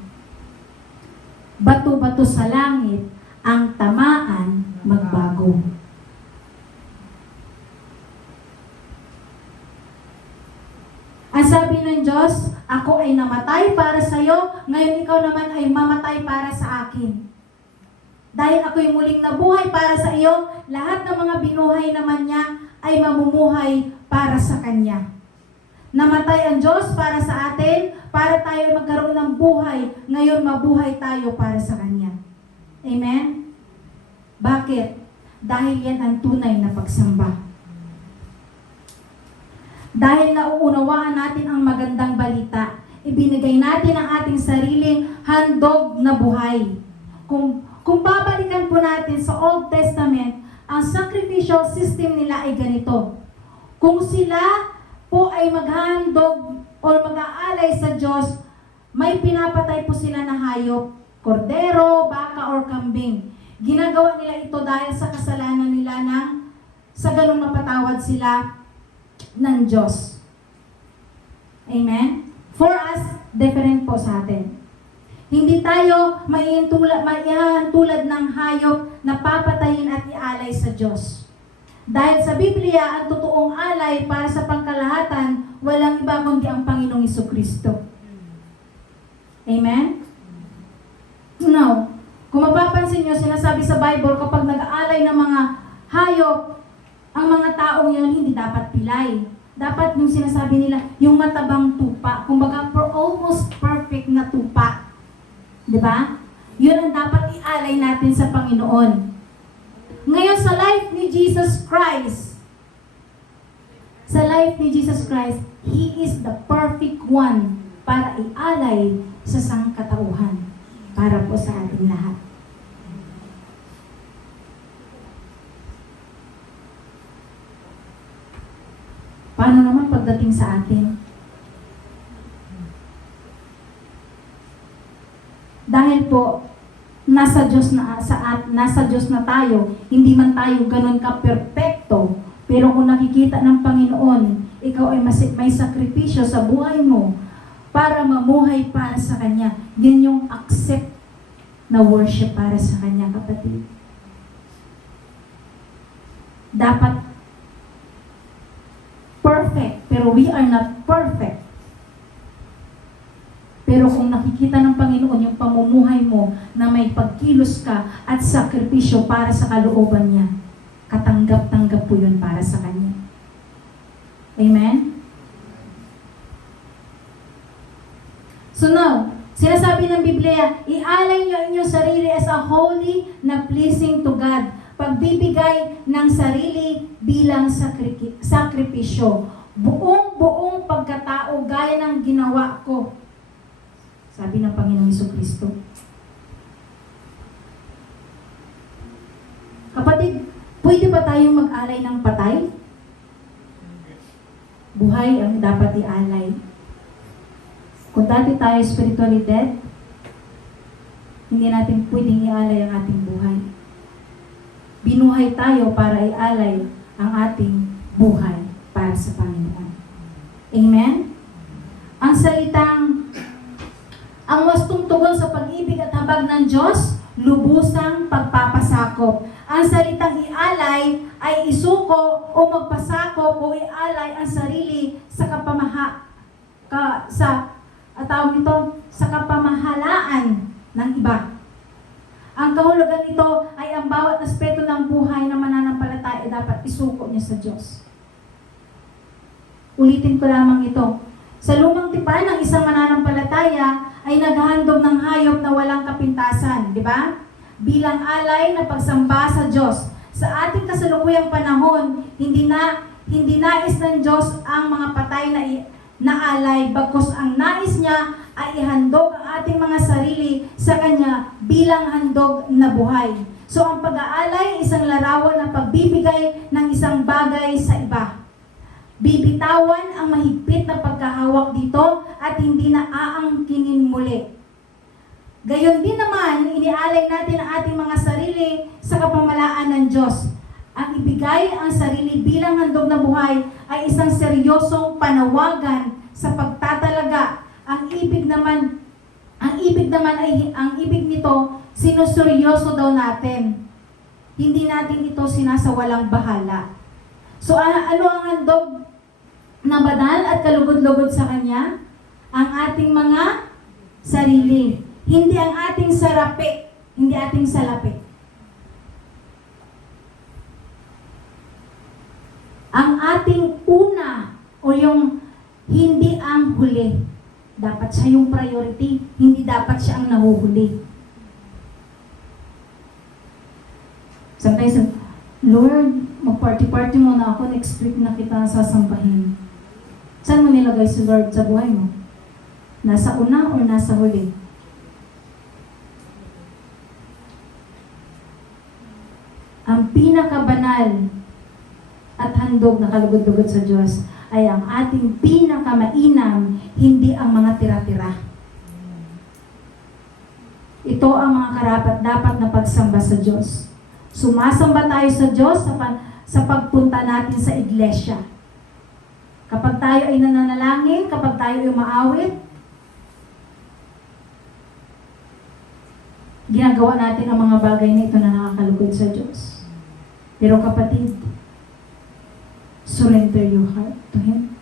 Bato-bato sa langit, ang tamaan magbago. Ang sabi ng Diyos, ako ay namatay para sa iyo, ngayon ikaw naman ay mamatay para sa akin. Dahil ako'y muling nabuhay para sa iyo, lahat ng mga binuhay naman niya ay mamumuhay para sa Kanya. Namatay ang Diyos para sa atin, para tayo magkaroon ng buhay, ngayon mabuhay tayo para sa Kanya. Amen? Bakit? Dahil yan ang tunay na pagsamba. Dahil nauunawaan natin ang magandang balita, ibinigay natin ang ating sariling handog na buhay. Kung babalikan po natin sa Old Testament, ang sacrificial system nila ay ganito. Kung sila po ay maghandog o mag-aalay sa Diyos, may pinapatay po sila na hayop, kordero, baka, or kambing. Ginagawa nila ito dahil sa kasalanan nila sa ganung mapatawad sila ng Diyos. Amen? For us, different po sa atin. Hindi tayo tulad ng hayop na papatayin at ialay sa Diyos. Dahil sa Biblia, ang totoong alay para sa pangkalahatan, walang iba kundi ang Panginoong Jesucristo. Amen? Now, kung mapapansin nyo, sinasabi sa Bible, kapag nag-aalay ng mga hayop, ang mga taong yun hindi dapat pilay. Dapat yung sinasabi nila, yung matabang tupa. Kumbaga, almost perfect na tupa. Diba? Yun ang dapat ialay natin sa Panginoon. Ngayon, sa life ni Jesus Christ, He is the perfect one para ialay sa sangkatauhan para po sa ating lahat. Paano naman pagdating sa atin? Dahil po, nasa Diyos na tayo, hindi man tayo ganun ka-perpekto, pero kung nakikita ng Panginoon, ikaw ay may sakripisyo sa buhay mo para mamuhay para sa Kanya. Yan yung accept na worship para sa Kanya, kapatid. Dapat perfect, pero we are not perfect. Pero kung nakikita ng Panginoon yung pamumuhay mo na may pagkilos ka at sakripisyo para sa kalooban niya, katanggap-tanggap po yun para sa Kanya. Amen? So now, sinasabi ng Biblia, ialay niyo inyong sarili as a holy na pleasing to God. Pagbibigay ng sarili bilang sakripisyo. Buong pagkatao gaya ng ginawa ko. Sabi ng Panginoong Jesucristo. Kapatid, pwede ba tayong mag-alay ng patay? Buhay ang dapat ialay. Kung dati tayo spiritually dead, hindi natin pwedeng ialay ang ating buhay. Binuhay tayo para ialay ang ating buhay para sa Panginoon. Amen? Ang wastong tugon sa pag-ibig at habag ng Diyos, lubusang pagpapasakop. Ang salitang ialay ay isuko o magpasakop o ialay ang sarili sa sa kapamahalaan ng iba. Ang kahulugan nito ay ang bawat aspeto ng buhay na mananampalataya ay dapat isuko niya sa Diyos. Ulitin ko lamang ito. Sa lumang tipan ng isang mananampalataya ay naghahandog ng hayop na walang kapintasan, di ba? Bilang alay na pagsamba sa Diyos. Sa ating kasalukuyang panahon, hindi nais ng Diyos ang mga patay na alay, bagkus ang nais niya ay ihandog ang ating mga sarili sa Kanya bilang handog na buhay. So ang pag-aalay, isang larawan ng pagbibigay ng isang bagay sa iba. Bibitawan ang mahigpit na pagkahawak dito at hindi na aangkinin muli. Gayon din naman, inialay natin ang ating mga sarili sa kapamalaan ng Diyos. Ang ibigay ang sarili bilang handog na buhay ay isang seryosong panawagan sa pagtatalaga. Ang ibig nito, sinuseryoso daw natin. Hindi natin ito sinasawalang bahala. So ano ang handog na banal at kalugod-lugod sa Kanya? Ang ating mga sarili. Hindi ang ating sarapi. Hindi ating salapi. Ang ating una o yung hindi ang huli. Dapat siya yung priority. Hindi dapat siya ang nahuhuli. Sometimes, Lord, mag-party-party muna ako. Next week na kita sasampahin. Saan mo nilagay si Lord sa buhay mo? Nasa una o nasa huli? Ang pinakabanal at handog na kalugod-lugod sa Diyos ay ang ating pinakamainam, hindi ang mga tira-tira. Ito ang mga karapat-dapat na pagsamba sa Diyos. Sumasamba tayo sa Diyos sa pagpunta natin sa iglesia. Kapag tayo ay nananalangin, kapag tayo ay umaawit, ginagawa natin ang mga bagay na ito na nakakalugod sa Diyos. Pero kapatid, surrender your heart to Him.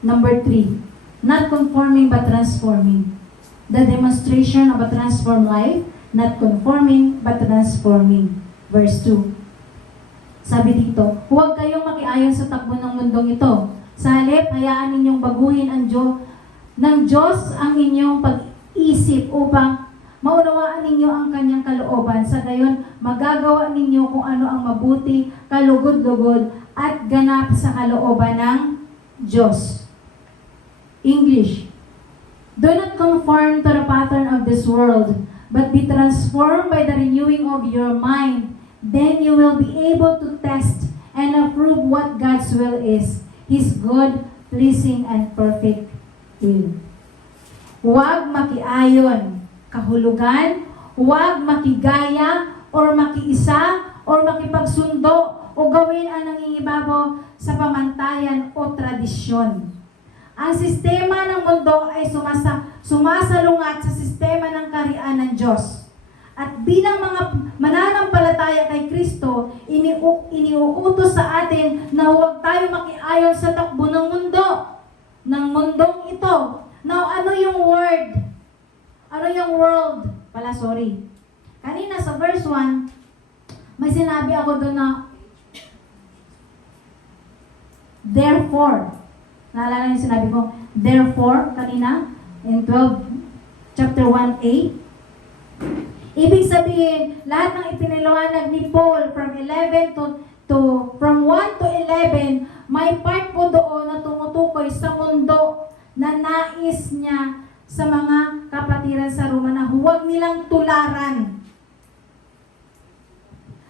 Number 3, not conforming but transforming. The demonstration of a transformed life, not conforming but transforming. Verse 2. Sabi dito, huwag kayong makiayon sa takbo ng mundong ito. Sa halip, hayaan ninyong baguhin ng Diyos ang inyong pag-isip upang maunawaan ninyo ang Kanyang kalooban. Sa gayon, magagawa ninyo kung ano ang mabuti, kalugod-lugod, at ganap sa kalooban ng Diyos. English. Do not conform to the pattern of this world, but be transformed by the renewing of your mind, then you will be able to test and approve what God's will is, His good, pleasing, and perfect will. Huwag makiayon, kahulugan, huwag makigaya, or makiisa, or makipagsundo, o gawin ang nangingibabaw sa pamantayan o tradisyon. Ang sistema ng mundo ay sumasalungat sa sistema ng kaharian ng Diyos. At bilang mga mananampalataya kay Kristo, iniuutos sa atin na huwag tayo makiayon sa takbo ng mundo, ng mundong ito. Now, ano yung word? Ano yung world? Kanina sa verse 1, may sinabi ako doon na, therefore, naalala niyo sinabi ko, therefore, kanina, in chapter 1a, ibig sabihin, lahat ng ipinaliwanag ni Paul from 11 from 1 to 11, may part po doon na tumutukoy sa mundo na nais niya sa mga kapatiran sa Roma na huwag nilang tularan.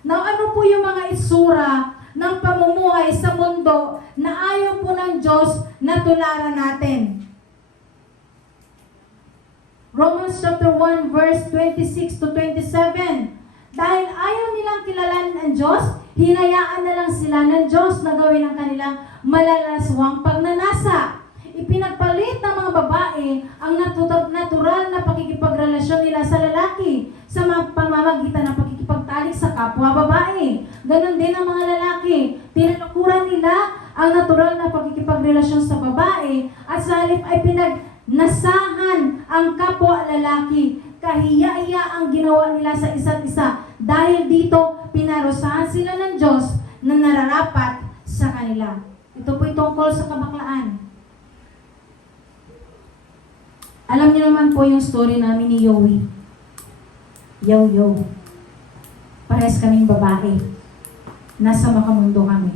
Now, ano po yung mga isura ng pamumuhay sa mundo na ayaw po ng Diyos na tularan natin? Romans chapter 1 verse 26 to 27. Dahil ayaw nilang kilalanin ang Diyos, hinayaan na lang sila ng Diyos na gawin ang kanilang malalaswang pagnanasa. Ipinagpalit ng mga babae ang natural na pakikipagrelasyon nila sa lalaki sa pamamagitan ng pakikipagtalik sa kapwa babae. Ganon din ang mga lalaki. Tinalukuran nila ang natural na pakikipagrelasyon sa babae at sa halip ay pinagnasahan ang kapwa lalaki. Kahiya-hiya ang ginawa nila sa isa't isa. Dahil dito, pinarusahan sila ng Diyos na nararapat sa kanila. Ito po'y tungkol sa kabaklaan. Alam niyo naman po yung story namin ni Yowie. Yo. Pares kaming babae. Nasa makamundo kami.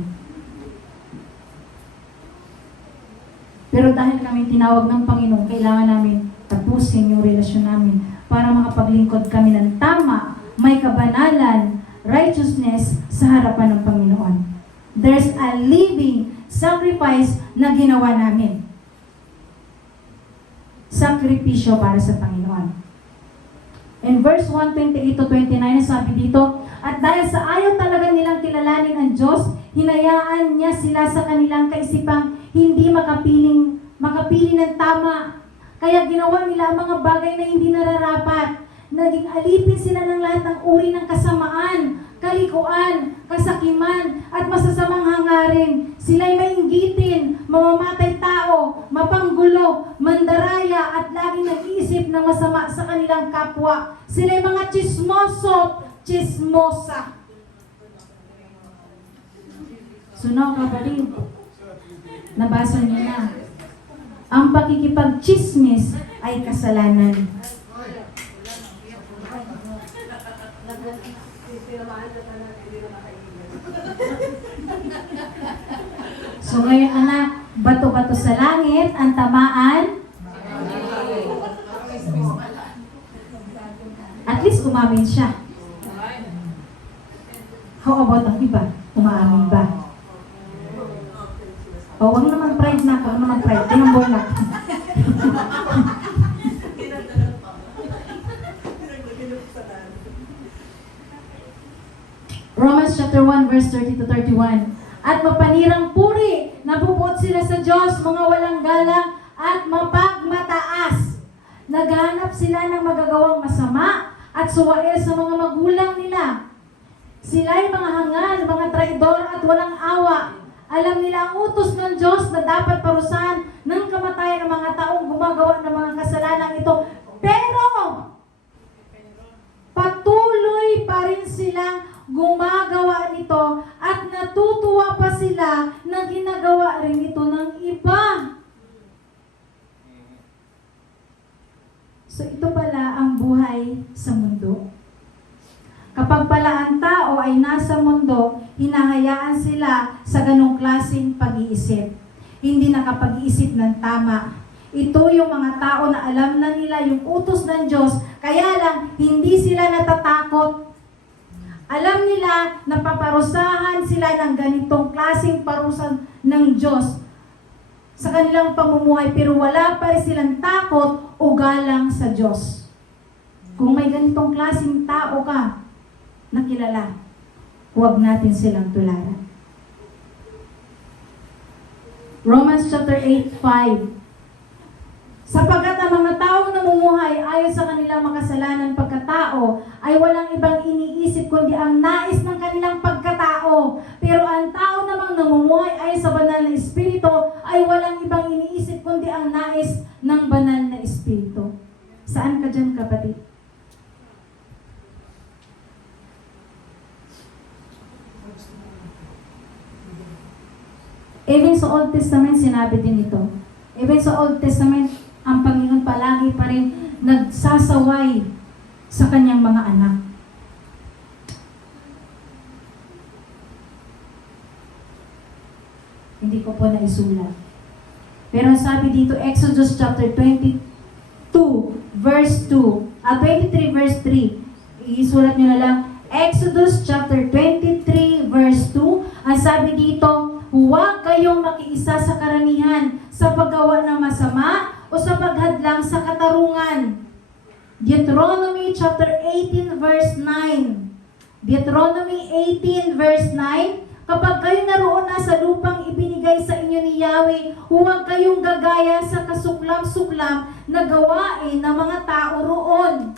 Pero dahil kami tinawag ng Panginoon, kailangan namin tapusin yung relasyon namin para makapaglingkod kami ng tama, may kabanalan, righteousness sa harapan ng Panginoon. There's a living sacrifice na ginawa namin. Sakripisyo para sa Panginoon. In verse 1:28 to 29, sabi dito, at dahil sa ayaw talaga nilang kilalanin ang Diyos, hinayaan niya sila sa kanilang kaisipang hindi makapili ng tama. Kaya ginawa nila ang mga bagay na hindi nararapat. Naging alipin sila ng lahat ng uri ng kasamaan, kalikuan, kasakiman, at masasamang hangarin. Sila'y mainggitin, mamamatay tao, mapanggulo, mandaraya, at laging nag-iisip ng masama sa kanilang kapwa. Sila'y mga chismoso, chismosa. Sunog, kapatid. Nabasa niyo na. Ang pakikipag-chismis ay kasalanan. So ngayon anak, bato-bato sa langit, ang tamaan. At least umamin siya. How about ang iba? Umaamin ba? O, wag naman pride na, wag naman pride. Tinambol na. Romans chapter 1 verse 30 to 31. At mapanirang puri, nabubuot sila sa Diyos, mga walang galang at mapagmataas. Naghahanap sila ng magagawang masama at suwail sa mga magulang nila. Sila'y mga hangal, mga traidor at walang awa. Alam nila ang utos ng Diyos na dapat parusahan ng kamatayan ng mga taong gumagawa ng mga kasalanan ito. Pero, patuloy pa rin silang gumagawa nito at natutuwa pa sila na ginagawa rin ito ng iba. So ito pala ang buhay sa mundo. Kapag pala ang tao ay nasa mundo, hinahayaan sila sa ganong klaseng pag-iisip. Hindi nakapag-iisip ng tama. Ito yung mga tao na alam na nila yung utos ng Diyos, kaya lang hindi sila natatakot. Alam nila na paparusahan sila ng ganitong klaseng parusa ng Diyos sa kanilang pamumuhay, pero wala pa rin silang takot o galang sa Diyos. Kung may ganitong klaseng tao ka na kilala, huwag natin silang tularan. Romans chapter 8:5. Sapagkat ang mga taong namumuhay ayon sa kanilang makasalanan pagkatao ay walang ibang iniisip kundi ang nais ng kanilang pagkatao. Pero ang tao namang namumuhay ayon sa banal na Espiritu ay walang ibang iniisip kundi ang nais ng banal na Espiritu. Saan ka dyan, kapatid? Even sa Old Testament, sinabi din ito. Even sa Old Testament, ang Panginoon palagi pa rin nagsasaway sa kanyang mga anak. Hindi ko po naisulat. Pero sabi dito, Exodus chapter 22, verse 2, 23 verse 3. Isulat nyo na lang, Exodus chapter 23 verse 2. Ang sabi dito, huwag kayong makiisa sa karamihan sa paggawa ng masama o sa paghadlang sa katarungan. Deuteronomy chapter 18 verse 9. Deuteronomy 18 verse 9. Kapag kayo naroon na sa lupang ibinigay sa inyo ni Yahweh, huwag kayong gagaya sa kasuklam-suklam na gawain ng mga tao roon.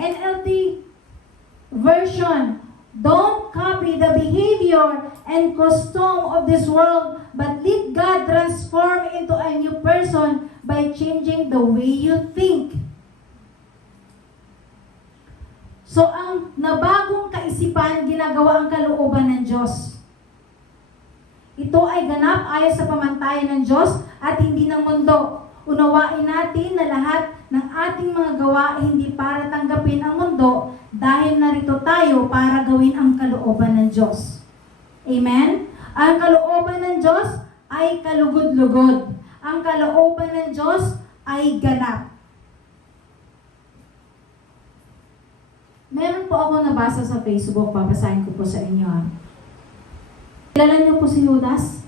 NLT version. Don't copy the behavior and custom of this world, but let God transform into a new person by changing the way you think. So, ang nabagong kaisipan, ginagawa ang kalooban ng Diyos. Ito ay ganap ayon sa pamantayan ng Diyos at hindi ng mundo. Unawain natin na lahat ng ating mga gawa ay hindi para tanggapin ang mundo dahil narito tayo para gawin ang kalooban ng Diyos. Amen? Ang kalooban ng Diyos ay kalugod-lugod. Ang kalooban ng Diyos ay ganap. Meron po ako nabasa sa Facebook, babasahin ko po sa inyo. Kilala niyo po si Judas?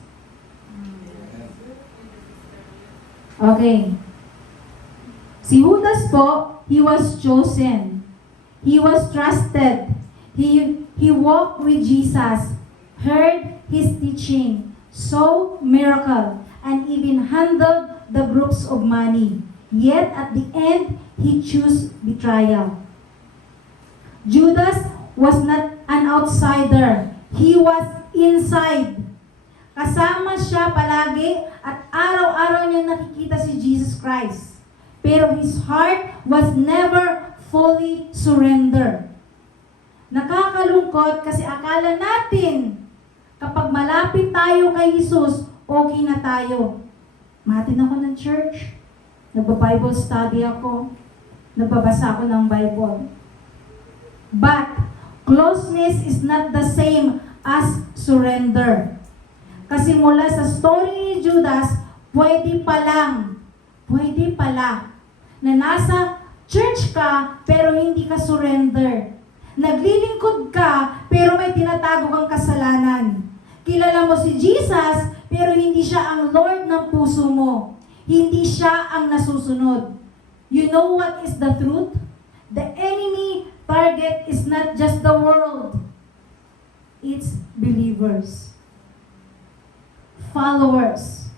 Okay. Si Judas po, he was chosen. He was trusted. He walked with Jesus, heard His teaching, saw miracle, and even handled the groups of money. Yet at the end, he chose betrayal. Judas was not an outsider. He was inside. Kasama siya palagi at araw-araw niya nakikita si Jesus Christ. Pero his heart was never fully surrendered. Nakakalungkot kasi akala natin kapag malapit tayo kay Jesus, okay na tayo. Matin ako ng church. Nagba-Bible study ako. Nagbabasa ako ng Bible. But closeness is not the same as surrender. Kasi mula sa story ni Judas, pwede pala na nasa church ka pero hindi ka surrender. Naglilingkod ka pero may tinatago kang kasalanan. Kilala mo si Jesus pero hindi siya ang Lord ng puso mo. Hindi siya ang nasusunod. You know what is the truth? The enemy target is not just the world. It's believers. Followers.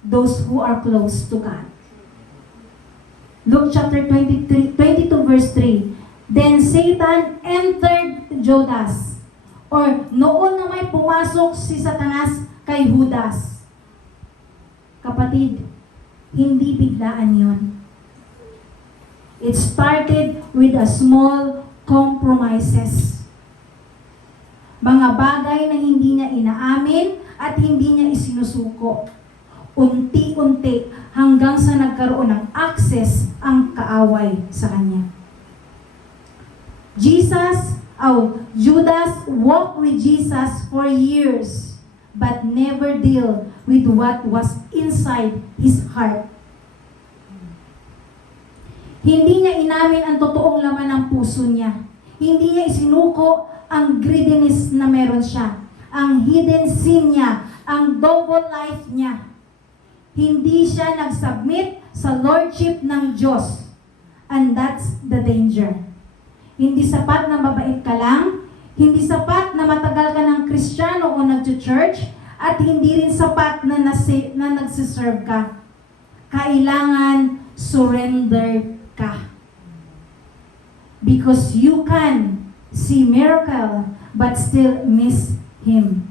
Those who are close to God. Luke chapter 22 verse 3. Then Satan entered Judas. Or noon na may pumasok si Satanas kay Judas. Kapatid, hindi biglaan yon. It started with a small compromises. Mga bagay na hindi niya inaamin at hindi niya isinusuko. Unti-unti hanggang sa nagkaroon ng access ang kaaway sa kanya. Judas walked with Jesus for years but never deal with what was inside his heart. Hindi niya inamin ang totoong laman ng puso niya. Hindi niya isinuko ang greediness na meron siya, ang hidden sin niya, ang double life niya. Hindi siya nag-submit sa lordship ng Diyos. And that's the danger. Hindi sapat na mabait ka lang, hindi sapat na matagal ka ng Kristiyano o nag-church, at hindi rin sapat na nagsiserve ka. Kailangan surrender ka. Because you can see miracle but still miss Him.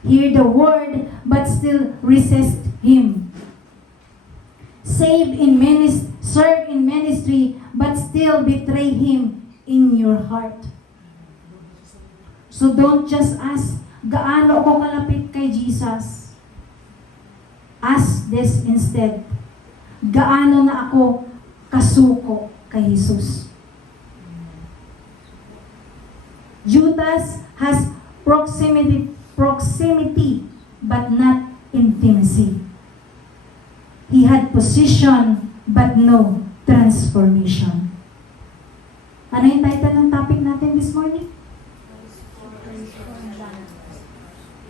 Hear the word but still resist Him. Serve in ministry but still betray Him in your heart. So don't just ask, gaano ako kalapit kay Jesus? Ask this instead. Gaano na ako kasuko kay Jesus? Judas has proximity but not intimacy. He had position but no transformation. Ano yung title ng topic natin this morning?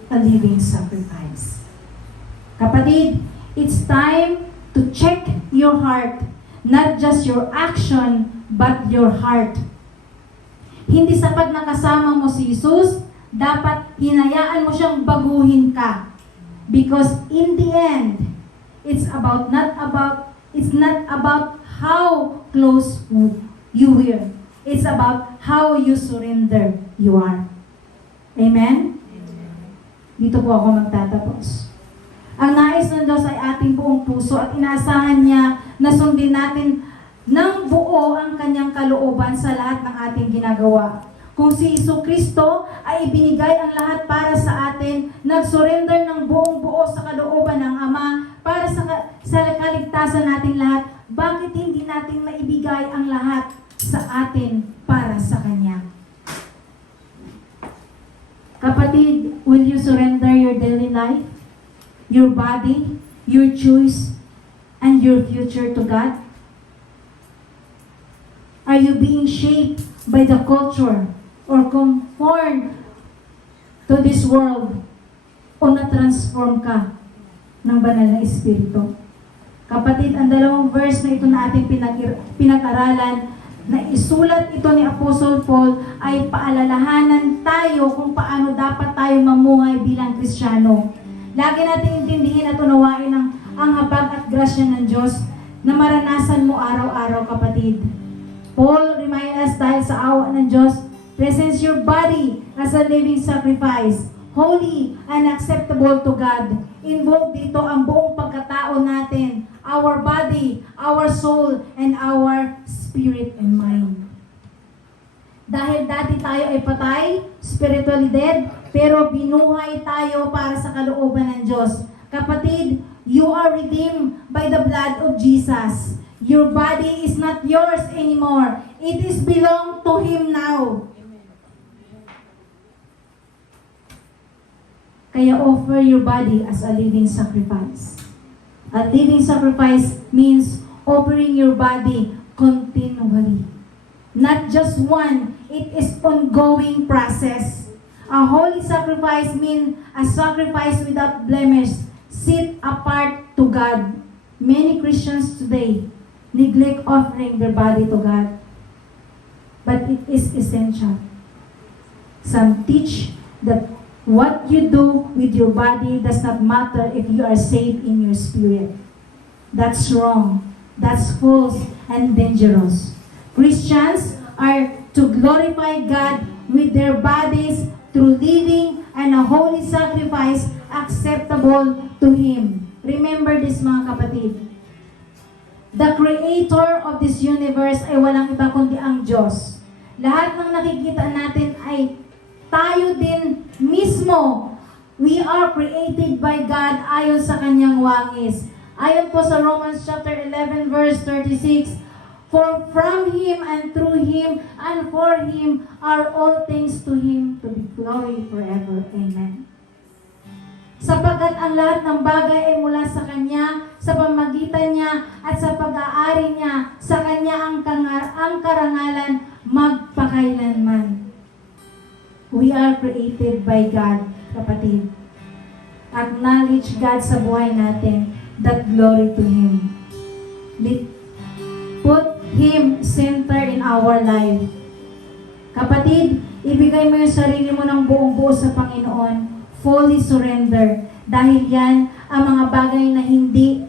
A living sacrifice. Kapatid, it's time to check your heart, not just your action, but your heart. Hindi sapat na kasama mo si Jesus, dapat hinayaan mo siyang baguhin ka. Because in the end, it's not about how close you were. It's about how you surrender you are. Amen? Dito po ako magtatapos. Ang nais ng Diyos ay ating buong puso at inaasahan niya na sundin natin ng buo ang kanyang kalooban sa lahat ng ating ginagawa. Kung si Jesucristo ay ibinigay ang lahat para sa atin, nag-surrender ng buong buo sa kalooban ng Ama para sa kaligtasan nating lahat, bakit hindi natin maibigay ang lahat sa atin para sa Kanya? Kapatid, will you surrender your daily life, your body, your choice, and your future to God? Are you being shaped by the culture or conformed to this world o na-transform ka ng banal na Espiritu? Kapatid, ang dalawang verse na ito na ating pinag-aralan, na isulat ito ni Apostle Paul ay paalalahanan tayo kung paano dapat tayo mamuhay bilang Kristiyano. Lagi natin intindihin at unawain ang habag at grasya ng Diyos na maranasan mo araw-araw, kapatid. Paul remind us dahil sa awa ng Diyos, present your body as a living sacrifice, holy and acceptable to God. Involved dito ang buong pagkatao natin, our body, our soul, and our spirit and mind. Dahil dati tayo ay patay, spiritually dead, pero binuhay tayo para sa kalooban ng Diyos. Kapatid, you are redeemed by the blood of Jesus. Your body is not yours anymore. It is belong to Him now. Kaya offer your body as a living sacrifice. A living sacrifice means offering your body continually. Not just one, it is ongoing process. A holy sacrifice means a sacrifice without blemish, set apart to God. Many Christians today neglect offering their body to God. But it is essential. Some teach that what you do with your body does not matter if you are saved in your spirit. That's wrong. That's false and dangerous. Christians are to glorify God with their bodies through living and a holy sacrifice acceptable to Him. Remember this, mga kapatid. The Creator of this universe ay walang iba kundi ang Diyos. Lahat ng nakikita natin ay tayo din mismo. We are created by God ayon sa Kanyang wangis. Ayon po sa Romans chapter 11 verse 36, for from Him and through Him and for Him are all things, to Him to be glory forever. Amen. Sapagkat ang lahat ng bagay ay mula sa Kanya, sa pamagitan niya at sa pag-aari niya, sa Kanya ang karangalan magpakailanman. magpakailanman. We are created by God, kapatid. Acknowledge God sa buhay natin, that glory to Him. Put Him center in our life. Kapatid, ibigay mo yung sarili mo ng buong buo sa Panginoon. Fully surrender. Dahil yan ang mga bagay na hindi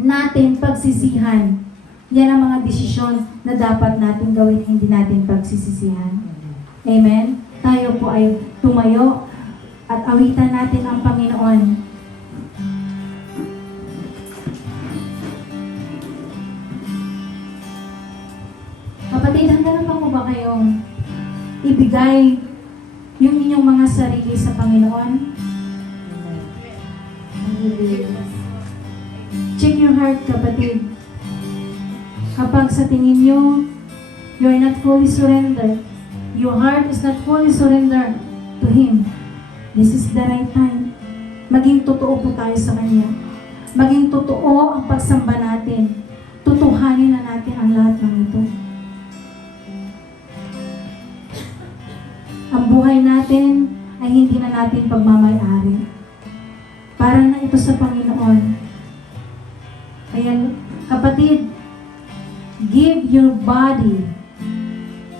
natin pagsisihan. Yan ang mga desisyon na dapat natin gawin, hindi natin pagsisisihan. Amen? Tayo po ay tumayo at awitan natin ang Panginoon. Kapatid, handa na pa mo ba kayong ibigay yung inyong mga sarili sa Panginoon? Check your heart, kapatid. Kapag sa tingin nyo, you're not fully surrendered, your heart is not fully surrendered to Him, this is the right time. Maging totoo po tayo sa Kanya. Maging totoo ang pagsamba natin. Tutuhanin na natin ang lahat ng ito. Ang buhay natin ay hindi na natin pagmamayari. Para na ito sa Panginoon. Kaya, kapatid, give your body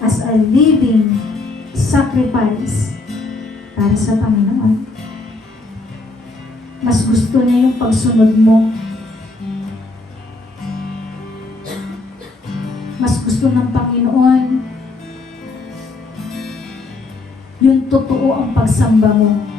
as a living sacrifice para sa Panginoon. Mas gusto niya yung pagsunod mo. Mas gusto ng Panginoon yung totoo ang pagsamba mo.